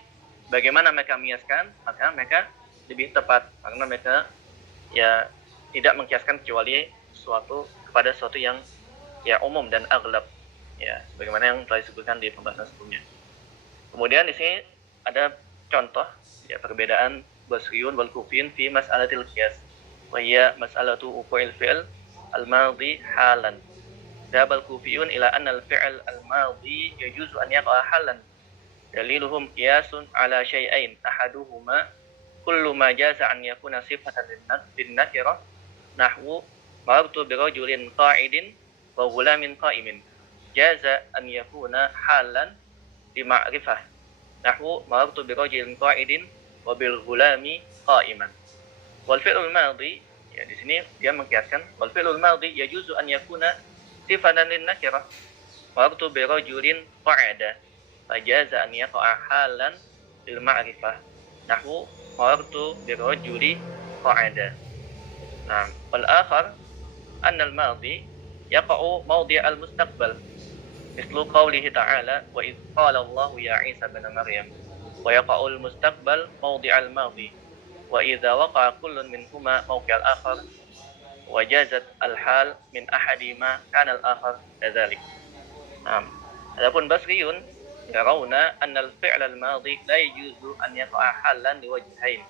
bagaimana mereka mengiaskan, maka mereka lebih tepat karena mereka ya tidak mengkiaskan kecuali suatu kepada sesuatu yang ya umum dan aghlab, ya, sebagaimana yang telah disebutkan di pembahasan sebelumnya. Kemudian di sini ada contoh ya perbedaan Basriyun wal Kufiyun fi mas'alatil qiyas wa hiya mas'alatu uqul fi'l al-madhi halan. Dzabal Kufiyun ila anna al-fi'l al-madhi yajuzu an yaqa halan. Daliluhum qiyasun ala syai'ain ahaduhuma kullu ma jaza an yakuna sifatan lin-nakirah nahwu marartu bi rajulin qa'idin wa ghulamin qa'imin jaza an yakuna halan li ma'rifah nahwu marartu bi rajulin qa'idin wa bil ghulami qa'iman. Wal fi'lul madhi, ya di sini dia mengkiaskan wal fi'lul madhi yajuzu an yakuna sifatan lin-nakirah marartu bi rajulin qa'ada fajaza an yaqa halan lil ma'rifah nahwu marartu bi rajuli qa'ada. Nah, wal akhar anna al-madhi yaqa'u mawdi' al-mustaqbal mislu qawlihi ta'ala wa idh qala Allah ya Isa ibn Maryam wa yaqa'u al-mustaqbal mawdi' al-madhi wa idza waqa'a kullun minhuma mawdi' al-akhar wa jazat al-hal min ahadima kana al-akhar kadzalik. Nah, adapun Basriyun yarawna anna al-fi'l al-madhi la yajuzu an yaqa'a halan liwajhain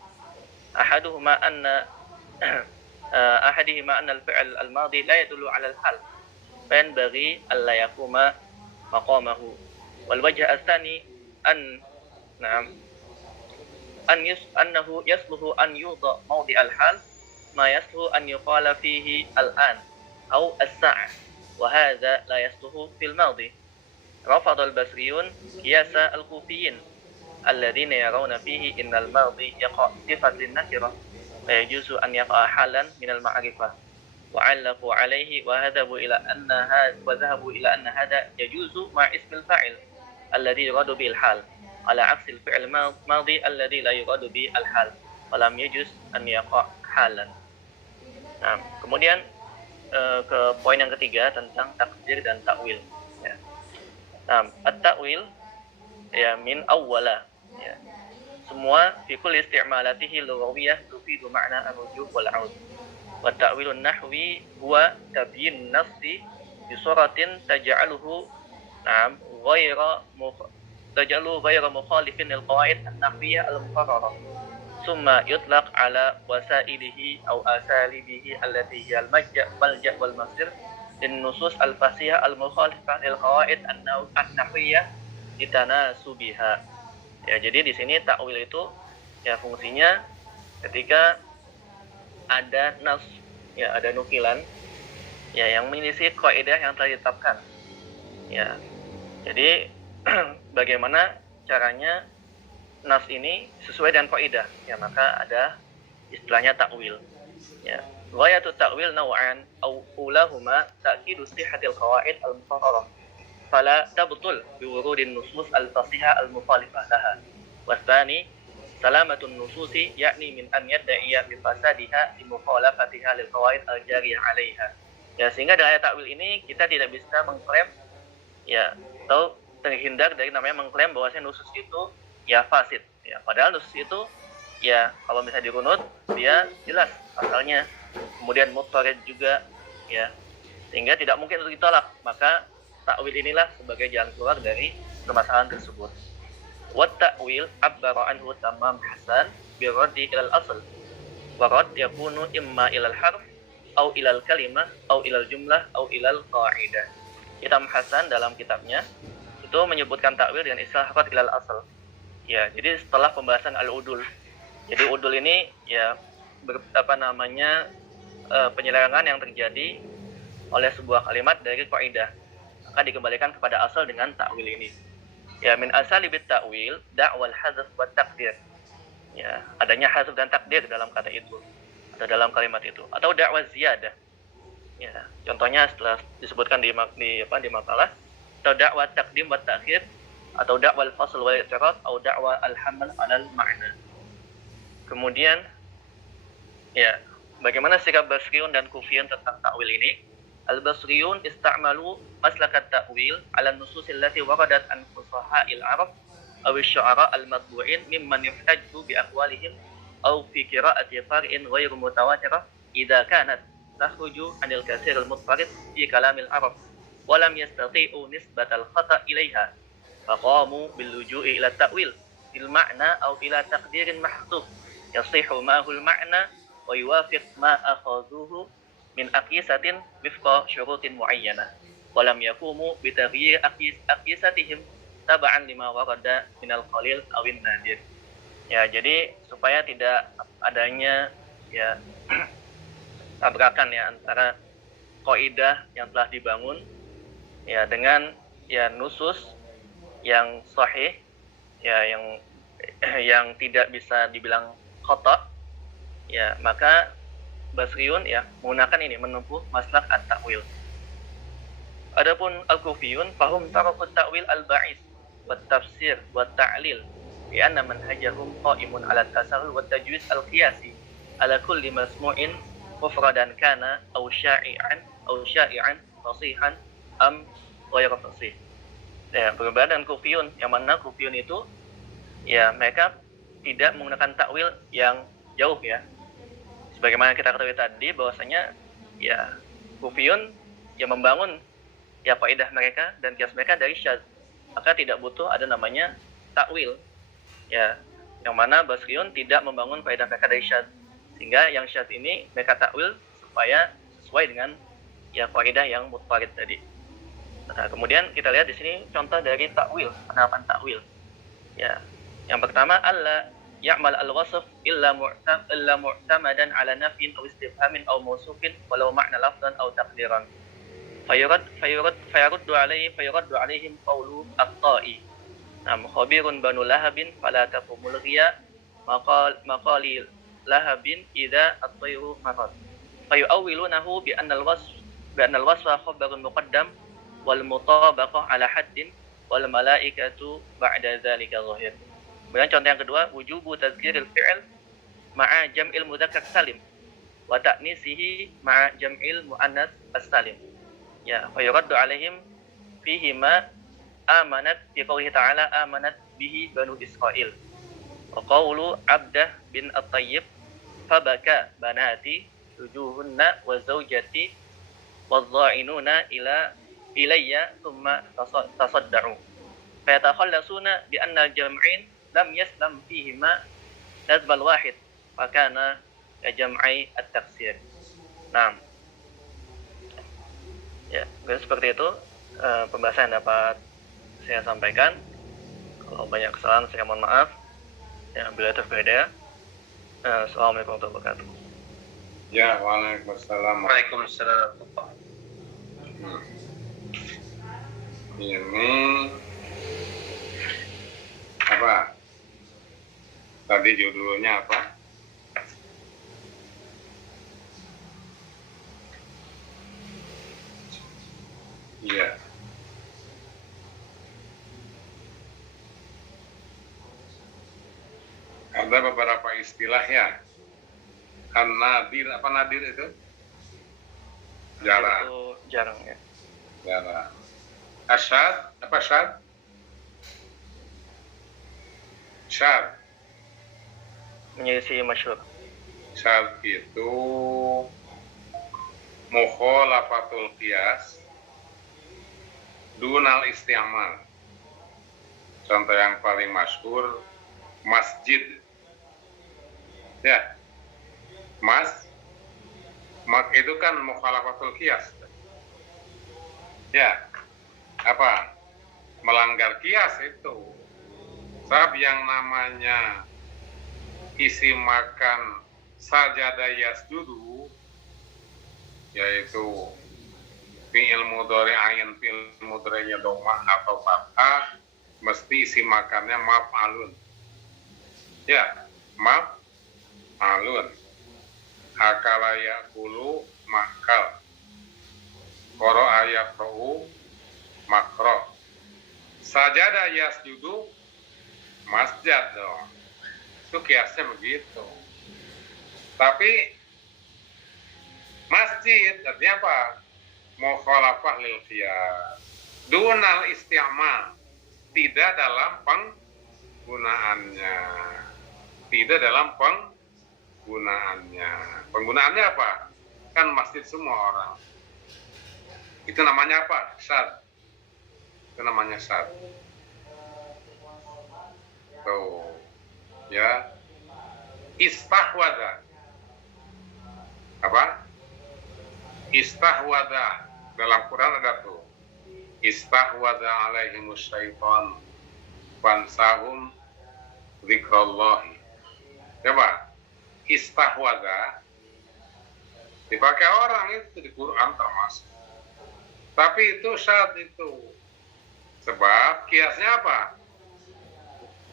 ahaduhuma anna أحدهما أن الفعل الماضي لا يدل على الحال فينبغي ألا يقوم مقامه والوجه الثاني أنه يصلح أن يوضع موضع الحال ما يصلح أن يقال فيه الآن أو الساعة وهذا لا يصلح في الماضي. رفض البصريون قياس الكوفيين الذين يرون فيه إن الماضي يقع صفة للنكرة فيجوز أن يقع حالا من المعرفة وعلقوا عليه وذهبوا إلى أن هذا يجوز مع اسم الفاعل الذي يراد به الحال على عكس الفعل الماضي الذي لا يراد به الحال ولم يجوز أن يقع حالا. Nah, kemudian ke poin yang ketiga tentang takdir dan takwil. Ya. Nah, at-takwil ya min awwala, ya. Semua fi kulli isti'malatihi lughawiyah tufidu ma'na ar-ruju' wal 'aud. Wa ta'wilun nahwi huwa tabyin nassi bi suratin taj'aluhu ghayra mukhalifin lil qawaid an-nahwiyyah al-muqarrarah. Thumma yutlaq ala wasailihi aw asalibihi allati hiya al-majja' wal masir lin nusus al-fasihah al-mukhalifah lil qawaid an-nahwiyyah litanasubiha. Ya, jadi di sini takwil itu ya fungsinya ketika ada nas, ya ada nukilan ya yang menyelisih kaidah yang telah ditetapkan. Ya. Jadi bagaimana caranya nas ini sesuai dengan kaidah? Ya, maka ada istilahnya takwil. Ya. Ghayatu takwil naw'an aw ulahuma ta'kidu sihhatil qawaid al-muqarrarah. فلا تبطل بورود النصوص الفصيحة المخالفة لها والثاني سلامة النصوص يعني من أن يدعي بفسادها لمخالفتها للقواعد الجارية عليها. Ya, sehingga dari ayat takwil ini kita tidak bisa mengklaim ya atau terhindar dari namanya mengklaim bahwasanya nusus itu ya fasid, ya padahal nusus itu ya kalau misalnya dirunut dia jelas asalnya kemudian mutarid juga, ya, sehingga tidak mungkin untuk ditolak. Maka takwil inilah sebagai jalan keluar dari permasalahan tersebut. Wa ta'wil abbara anhu tamam hasan bi raddi ila al-asl. Wa radd yakunu imma ila al-harf au ila al-kalimah au ila al-jumlah au ila al-qa'idah. Hitam Hasan dalam kitabnya itu menyebutkan takwil dengan istilah radd ila al-asl. Ya, jadi setelah pembahasan al-udul. Jadi udul ini ya penyelewengan yang terjadi oleh sebuah kalimat dari kaidah, maka dikembalikan kepada asal dengan takwil ini. Ya, min asalibit takwil da'wal hadzf wa taqdir. Ya, adanya hadzf dan takdir dalam kata itu atau dalam kalimat itu, atau da'wa ziyadah. Ya, contohnya setelah disebutkan di makalah, atau da'wa taqdim wa ta'khir, atau da'wa al-fasl wal i'tirad, atau da'wa al-hamal 'alal ma'na. Kemudian ya, bagaimana sikap Basriyun dan Kufiyun tentang takwil ini? Al-Basriyun ista'malu maslakat ta'wil 'ala an-nusus allati waradat an fusaha'il Arab aw asy-syu'ara al-matbu'in mimman yuhtajju bi aqwalihim aw fi qira'ati far'in ghairu mutawatirah idza kanat takhruju 'anil katsir al-mutfarid fi kalamil Arab wa lam yastati'u nisbatal khata' ilaiha faqamu bil luju'i ila ta'wil bil ma'na aw ila taqdirin mahdhuf yasihu ma'hu al-ma'na wa yuwafiq ma akhadhuhu min aqisatin wifqa syurutin muayyanah wa lam yaqumu bi taghyir aqisatihim tab'an lima warada minal qalil awin nadir. Ya, jadi supaya tidak adanya ya tabrakan ya antara kaidah yang telah dibangun ya dengan ya nusus yang sahih ya yang tidak bisa dibilang khata, ya maka Basriyun ya menggunakan ini, menempuh maslak at-ta'wil. Adapun al-Kufiyun fahum tarakut ta'wil al-ba'is wa tafsir wa ta'lil lianna manhajahum qa'imun 'ala at-tasahhul wa tajwiz al-qiyasi 'ala kulli masmu'in mufradan kana aw sya'i'an fasihan am ghairu fasih. Ya, berbeda dengan Kufiyun, yang mana Kufiyun itu ya mereka tidak menggunakan takwil yang jauh ya. Sebagaimana kita ketahui tadi bahwasanya ya Kufiyun yang membangun ya kaidah mereka dan kias mereka dari syadz, maka tidak butuh ada namanya takwil. Ya, yang mana Basriyun tidak membangun kaidah mereka dari syadz, sehingga yang syadz ini mereka takwil supaya sesuai dengan ya kaidah yang mutfarid tadi. Nah, kemudian kita lihat di sini contoh dari takwil, penerapan takwil. Ya, yang pertama Allah ya'mal al-wasf illa mu'tamadan ala nafyin aw istifhamin aw mawsufin walau ma'na lafzan aw taqdiran fayaruddu alaihim qawlu at-ta'i khabirun banu lahabin fala taqumul ghiya maqali lahabin idza at-tayru marad fayu'awwilunahu bi anna al-wasfa khabarun muqaddam wal mutabaqah ala haddin wal malaikatu ba'da dzalika zahir. Kemudian contoh yang kedua, wujubu tazkiril fi'il ma'a jam'il mudzakkar salim wa ta'nisihi ma'a jam'il muannas as-salim. Ya, fa yuraddu alaihim fihi ma amanat fi qoulihi ta'ala amanat bihi banu Israil. Wa qawlu Abdah bin At-Tayyib fabaka banati wujuhunna wa zawjati wadh-dha'inuna ilayya thumma tasadda'u. Fa yatakhallasuna bi anna al-jam'in lam yaslam fihima nazbal wahid fakana jam'i at-tafsir. Nah, ya seperti itu pembahasan yang dapat saya sampaikan. Kalau banyak kesalahan saya mohon maaf. Ya, bila terberbeda. Assalamualaikum warahmatullahi wabarakatuh. Ya, waalaikumsalam. Waalaikumsalam. Ini apa? Tadi judulnya apa? Iya. Ada beberapa istilah ya. Kan nadir, apa nadir itu? Jarang. Itu jarang ya. Jarang. Asyad, apa syad? Syad. Menyelisih masyhur. Syad itu mukhalafatul qiyas dunal isti'mal. Contoh yang paling masyhur masjid. Ya. Itu kan mukhalafatul qiyas. Ya. Apa? Melanggar qiyas itu. Sebab yang namanya isi makan sajadah yasjudu, yaitu fi'il mudhari ayin fi'il mudhari'nya dhammah atau fathah, mesti isi makannya maf'alun. Ya, maf'alun. Akala ya'kulu makal. Qara'a yaqra'u makra. Sajadah yasjudu masjad dong. Itu kiasnya begitu. Tapi masjid artinya apa? Mukhalafah lil qiyas. Dunal isti'mal. Tidak dalam penggunaannya. Tidak dalam penggunaannya. Penggunaannya apa? Kan masjid semua orang. Itu namanya apa? Syad. Itu namanya syad. Tuh. Ya. Istahwada. Apa? Istahwada. Dalam Quran ada tuh. Istahwada alaihimus syaitan fansahum zikrallahi. Coba. Istahwada dipakai orang itu di Quran termasuk. Tapi itu saat itu. Sebab kiasnya apa?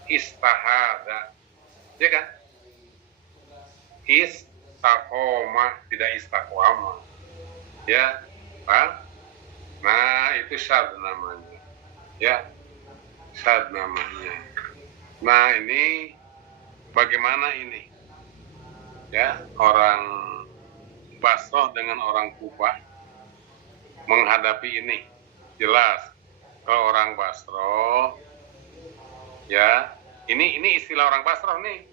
Istahada. Ya kan? Istaqoma, tidak istaqwama. Ya, Pak? Nah, itu syad namanya. Ya, syad namanya. Nah, ini bagaimana ini? Ya, orang Basrah dengan orang Kufah menghadapi ini. Jelas, kalau orang Basrah, ya, ini istilah orang Basrah nih.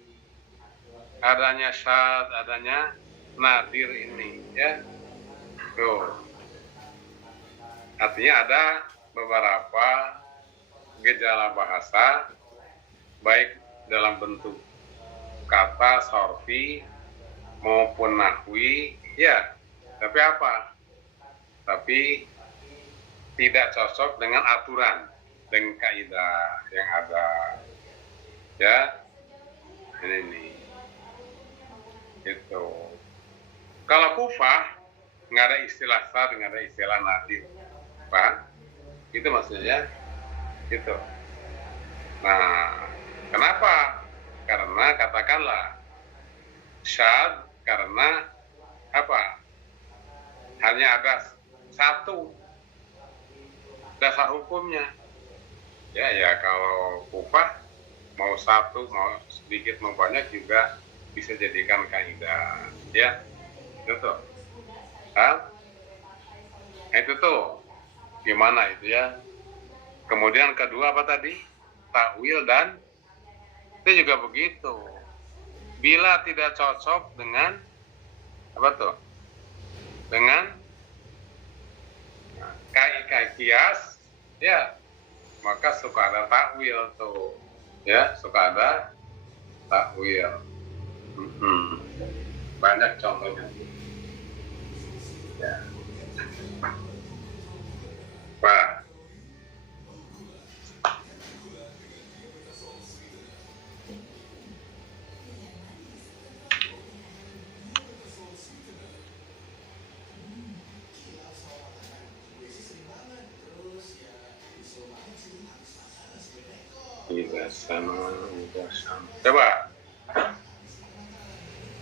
Adanya syad, adanya nadir ini, ya. Tuh. Artinya ada beberapa gejala bahasa, baik dalam bentuk kata, sorfi, maupun nahwi, ya. Tapi apa? Tapi tidak cocok dengan aturan, dengan kaidah yang ada. Ya. Ini. Itu. Kalau Kufah nggak ada istilah sad, nggak ada istilah nadir, Pak. Itu maksudnya. Itu. Nah, kenapa? Karena katakanlah syad karena apa? Hanya ada satu dasar hukumnya. Ya kalau Kufah mau satu, mau sedikit, mau banyak juga bisa jadikan kaidah, ya, itu tuh, itu tuh, gimana itu ya? Kemudian kedua apa tadi? Takwil dan itu juga begitu. Bila tidak cocok dengan apa tuh? Dengan kias, ya, maka suka ada takwil tuh, ya, suka ada takwil. Banyak contohnya. Ya. Pak. Coba.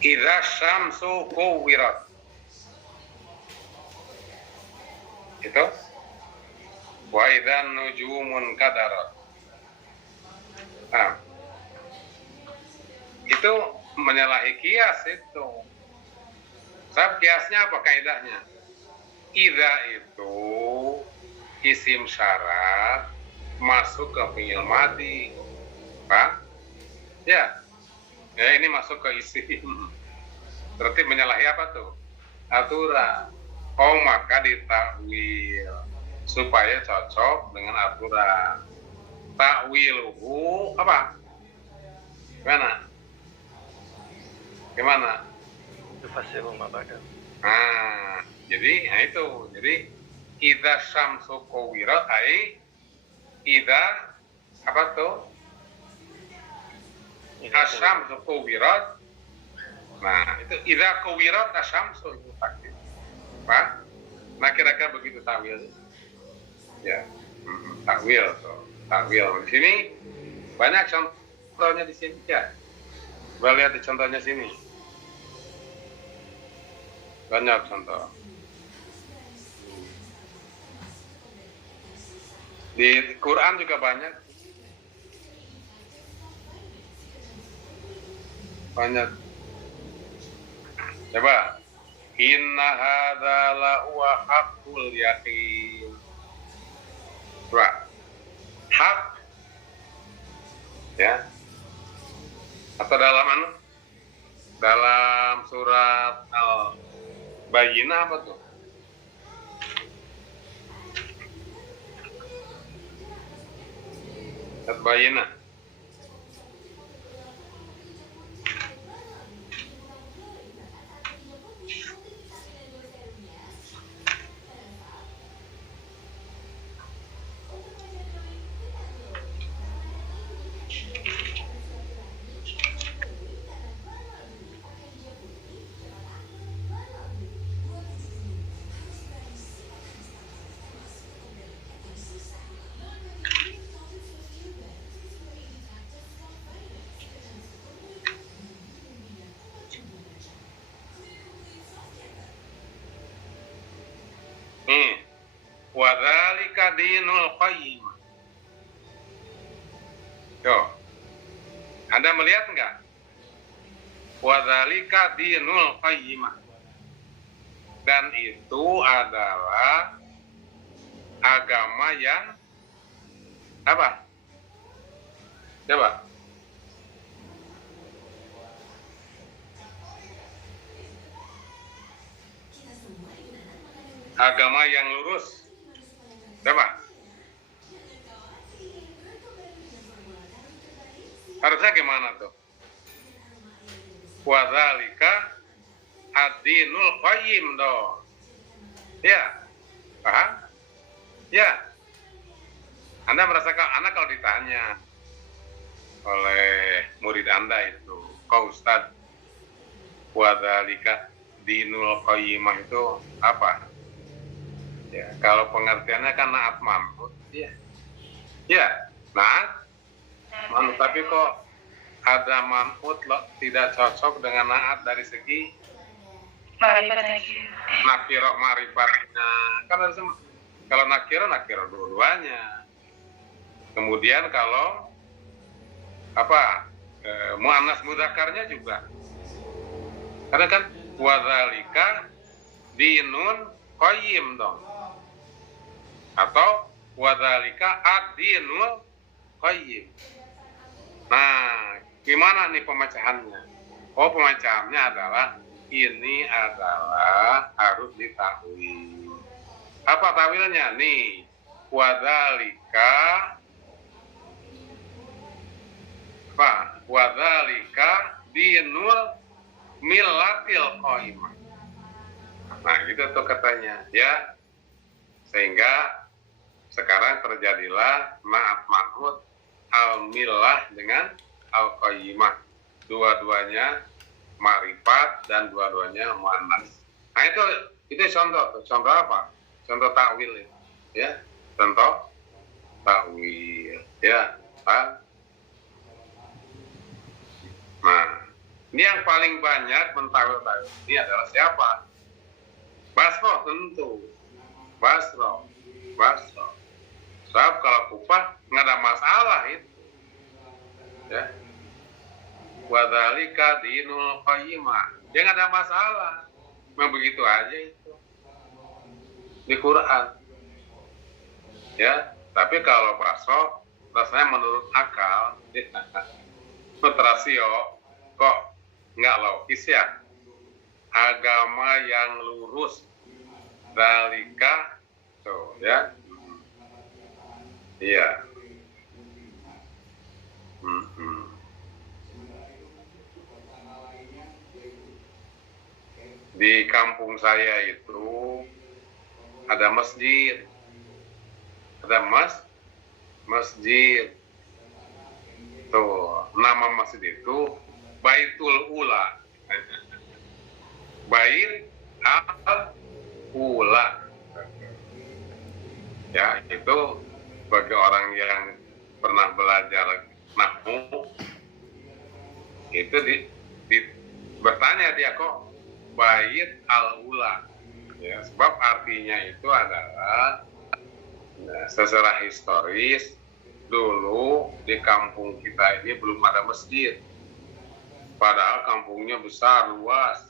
Idza syamsu kuwirat. Itu. Wa idza nujumun kadarat. Nah. Itu menyalahi kias itu. Sebab kiasnya apa kaidahnya? Idza itu isim syarat masuk ke fi'il madhi. Pak? Ya. Ya, ini masuk ke isim. Berarti menyalahi apa tuh? Aturan. Oh, maka ditakwil supaya cocok dengan aturan. Takwiluhu apa? Gimana? Tufasiru ma ba'da. Nah, jadi itu. Jadi idza syamsu kuwirat ai idza apa tuh? Asyamsu kuwirat. Nah, itu idza kuwirat asyamsu itu takdir. Pak, nah kira-kira begitu takwil. Ya, takwil tuh. Takwil di sini banyak contohnya di sini ya. Coba lihat di contohnya sini. Banyak contoh. Di Quran juga banyak. Banyak. Coba. Inna hadza la huwa haqqul yaqin. Coba. Hak. Ya. Atau dalam surat Al-Bayyinah apa tuh? Al-Bayyinah. Nih, wadzalika dinul qayyim. Yo, Anda melihat enggak? Wadzalika dinul qayyim. Dan itu adalah agama yang apa? Coba. Agama yang lurus. Coba. Harusnya gimana tuh? Wadzalika ad-dinul qayyim dong. Ya. Paham? Ya. Anda merasakan, Anda kalau ditanya oleh murid Anda itu, kau Ustaz, wadzalika dinul qayyimah itu apa? Ya, kalau pengertiannya kan naat manut, ya. Ya, naat manut, tapi kok ada manut loh, tidak cocok dengan naat dari segi nakirah marifatnya. Kan harus, kalau nakirah dua-duanya. Kemudian kalau apa muannas mudzakarnya juga. Karena kan wadzalika dinun qayyim dong. Atau wadzalika ad-dinul qayyim. Nah, gimana nih pemecahannya? Oh, pemecahannya adalah ini adalah harus ditakwil. Apa takwilnya? Nih, wadzalika apa? Wadzalika dinul millatil qayyimah. Nah, gitu tuh katanya, ya. Sehingga sekarang terjadilah naat manut al-millah dengan al-qayyimah. Dua-duanya ma'rifat dan dua-duanya muannas. Nah, itu contoh. Contoh apa? Contoh takwil, ya. Contoh takwil, ya. Nah, ini yang paling banyak mentakwil-takwil ini adalah siapa? Basro tentu. Basro. Sebab kalau Kufah nggak ada masalah itu. Ya. Wadzalika dinul qayyimah. Dia nggak ada masalah. Memang begitu aja itu. Di Quran. Ya, tapi kalau Basro rasanya menurut akal, menurut rasio, kok nggak logis ya? Agama yang lurus dalika, tuh ya, iya. Di kampung saya itu ada masjid, masjid. Tuh, nama masjid itu Baitul Ula. Bait al-Ula. Ya, itu bagi orang yang pernah belajar nahwu, itu bertanya dia kok Bait al-Ula. Ya, sebab artinya itu adalah secara historis dulu di kampung kita ini belum ada masjid. Padahal kampungnya besar, luas.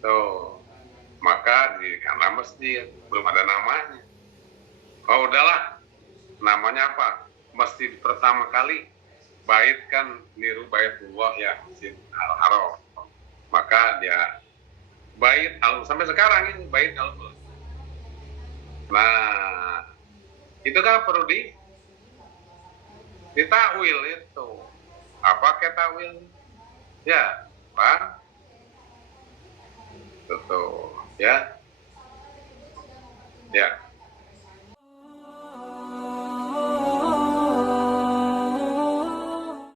Tuh, maka didirikanlah masjid, belum ada namanya. Oh udahlah, namanya apa? Masjid pertama kali, bait kan niru Baitullah ya, Masjid Al-Haram. Maka dia Bait al, sampai sekarang ini Bait al. Nah, itu kan perlu ditakwil itu. Apa kayak takwil? Ya, Pak. Tuh, ya. Ya.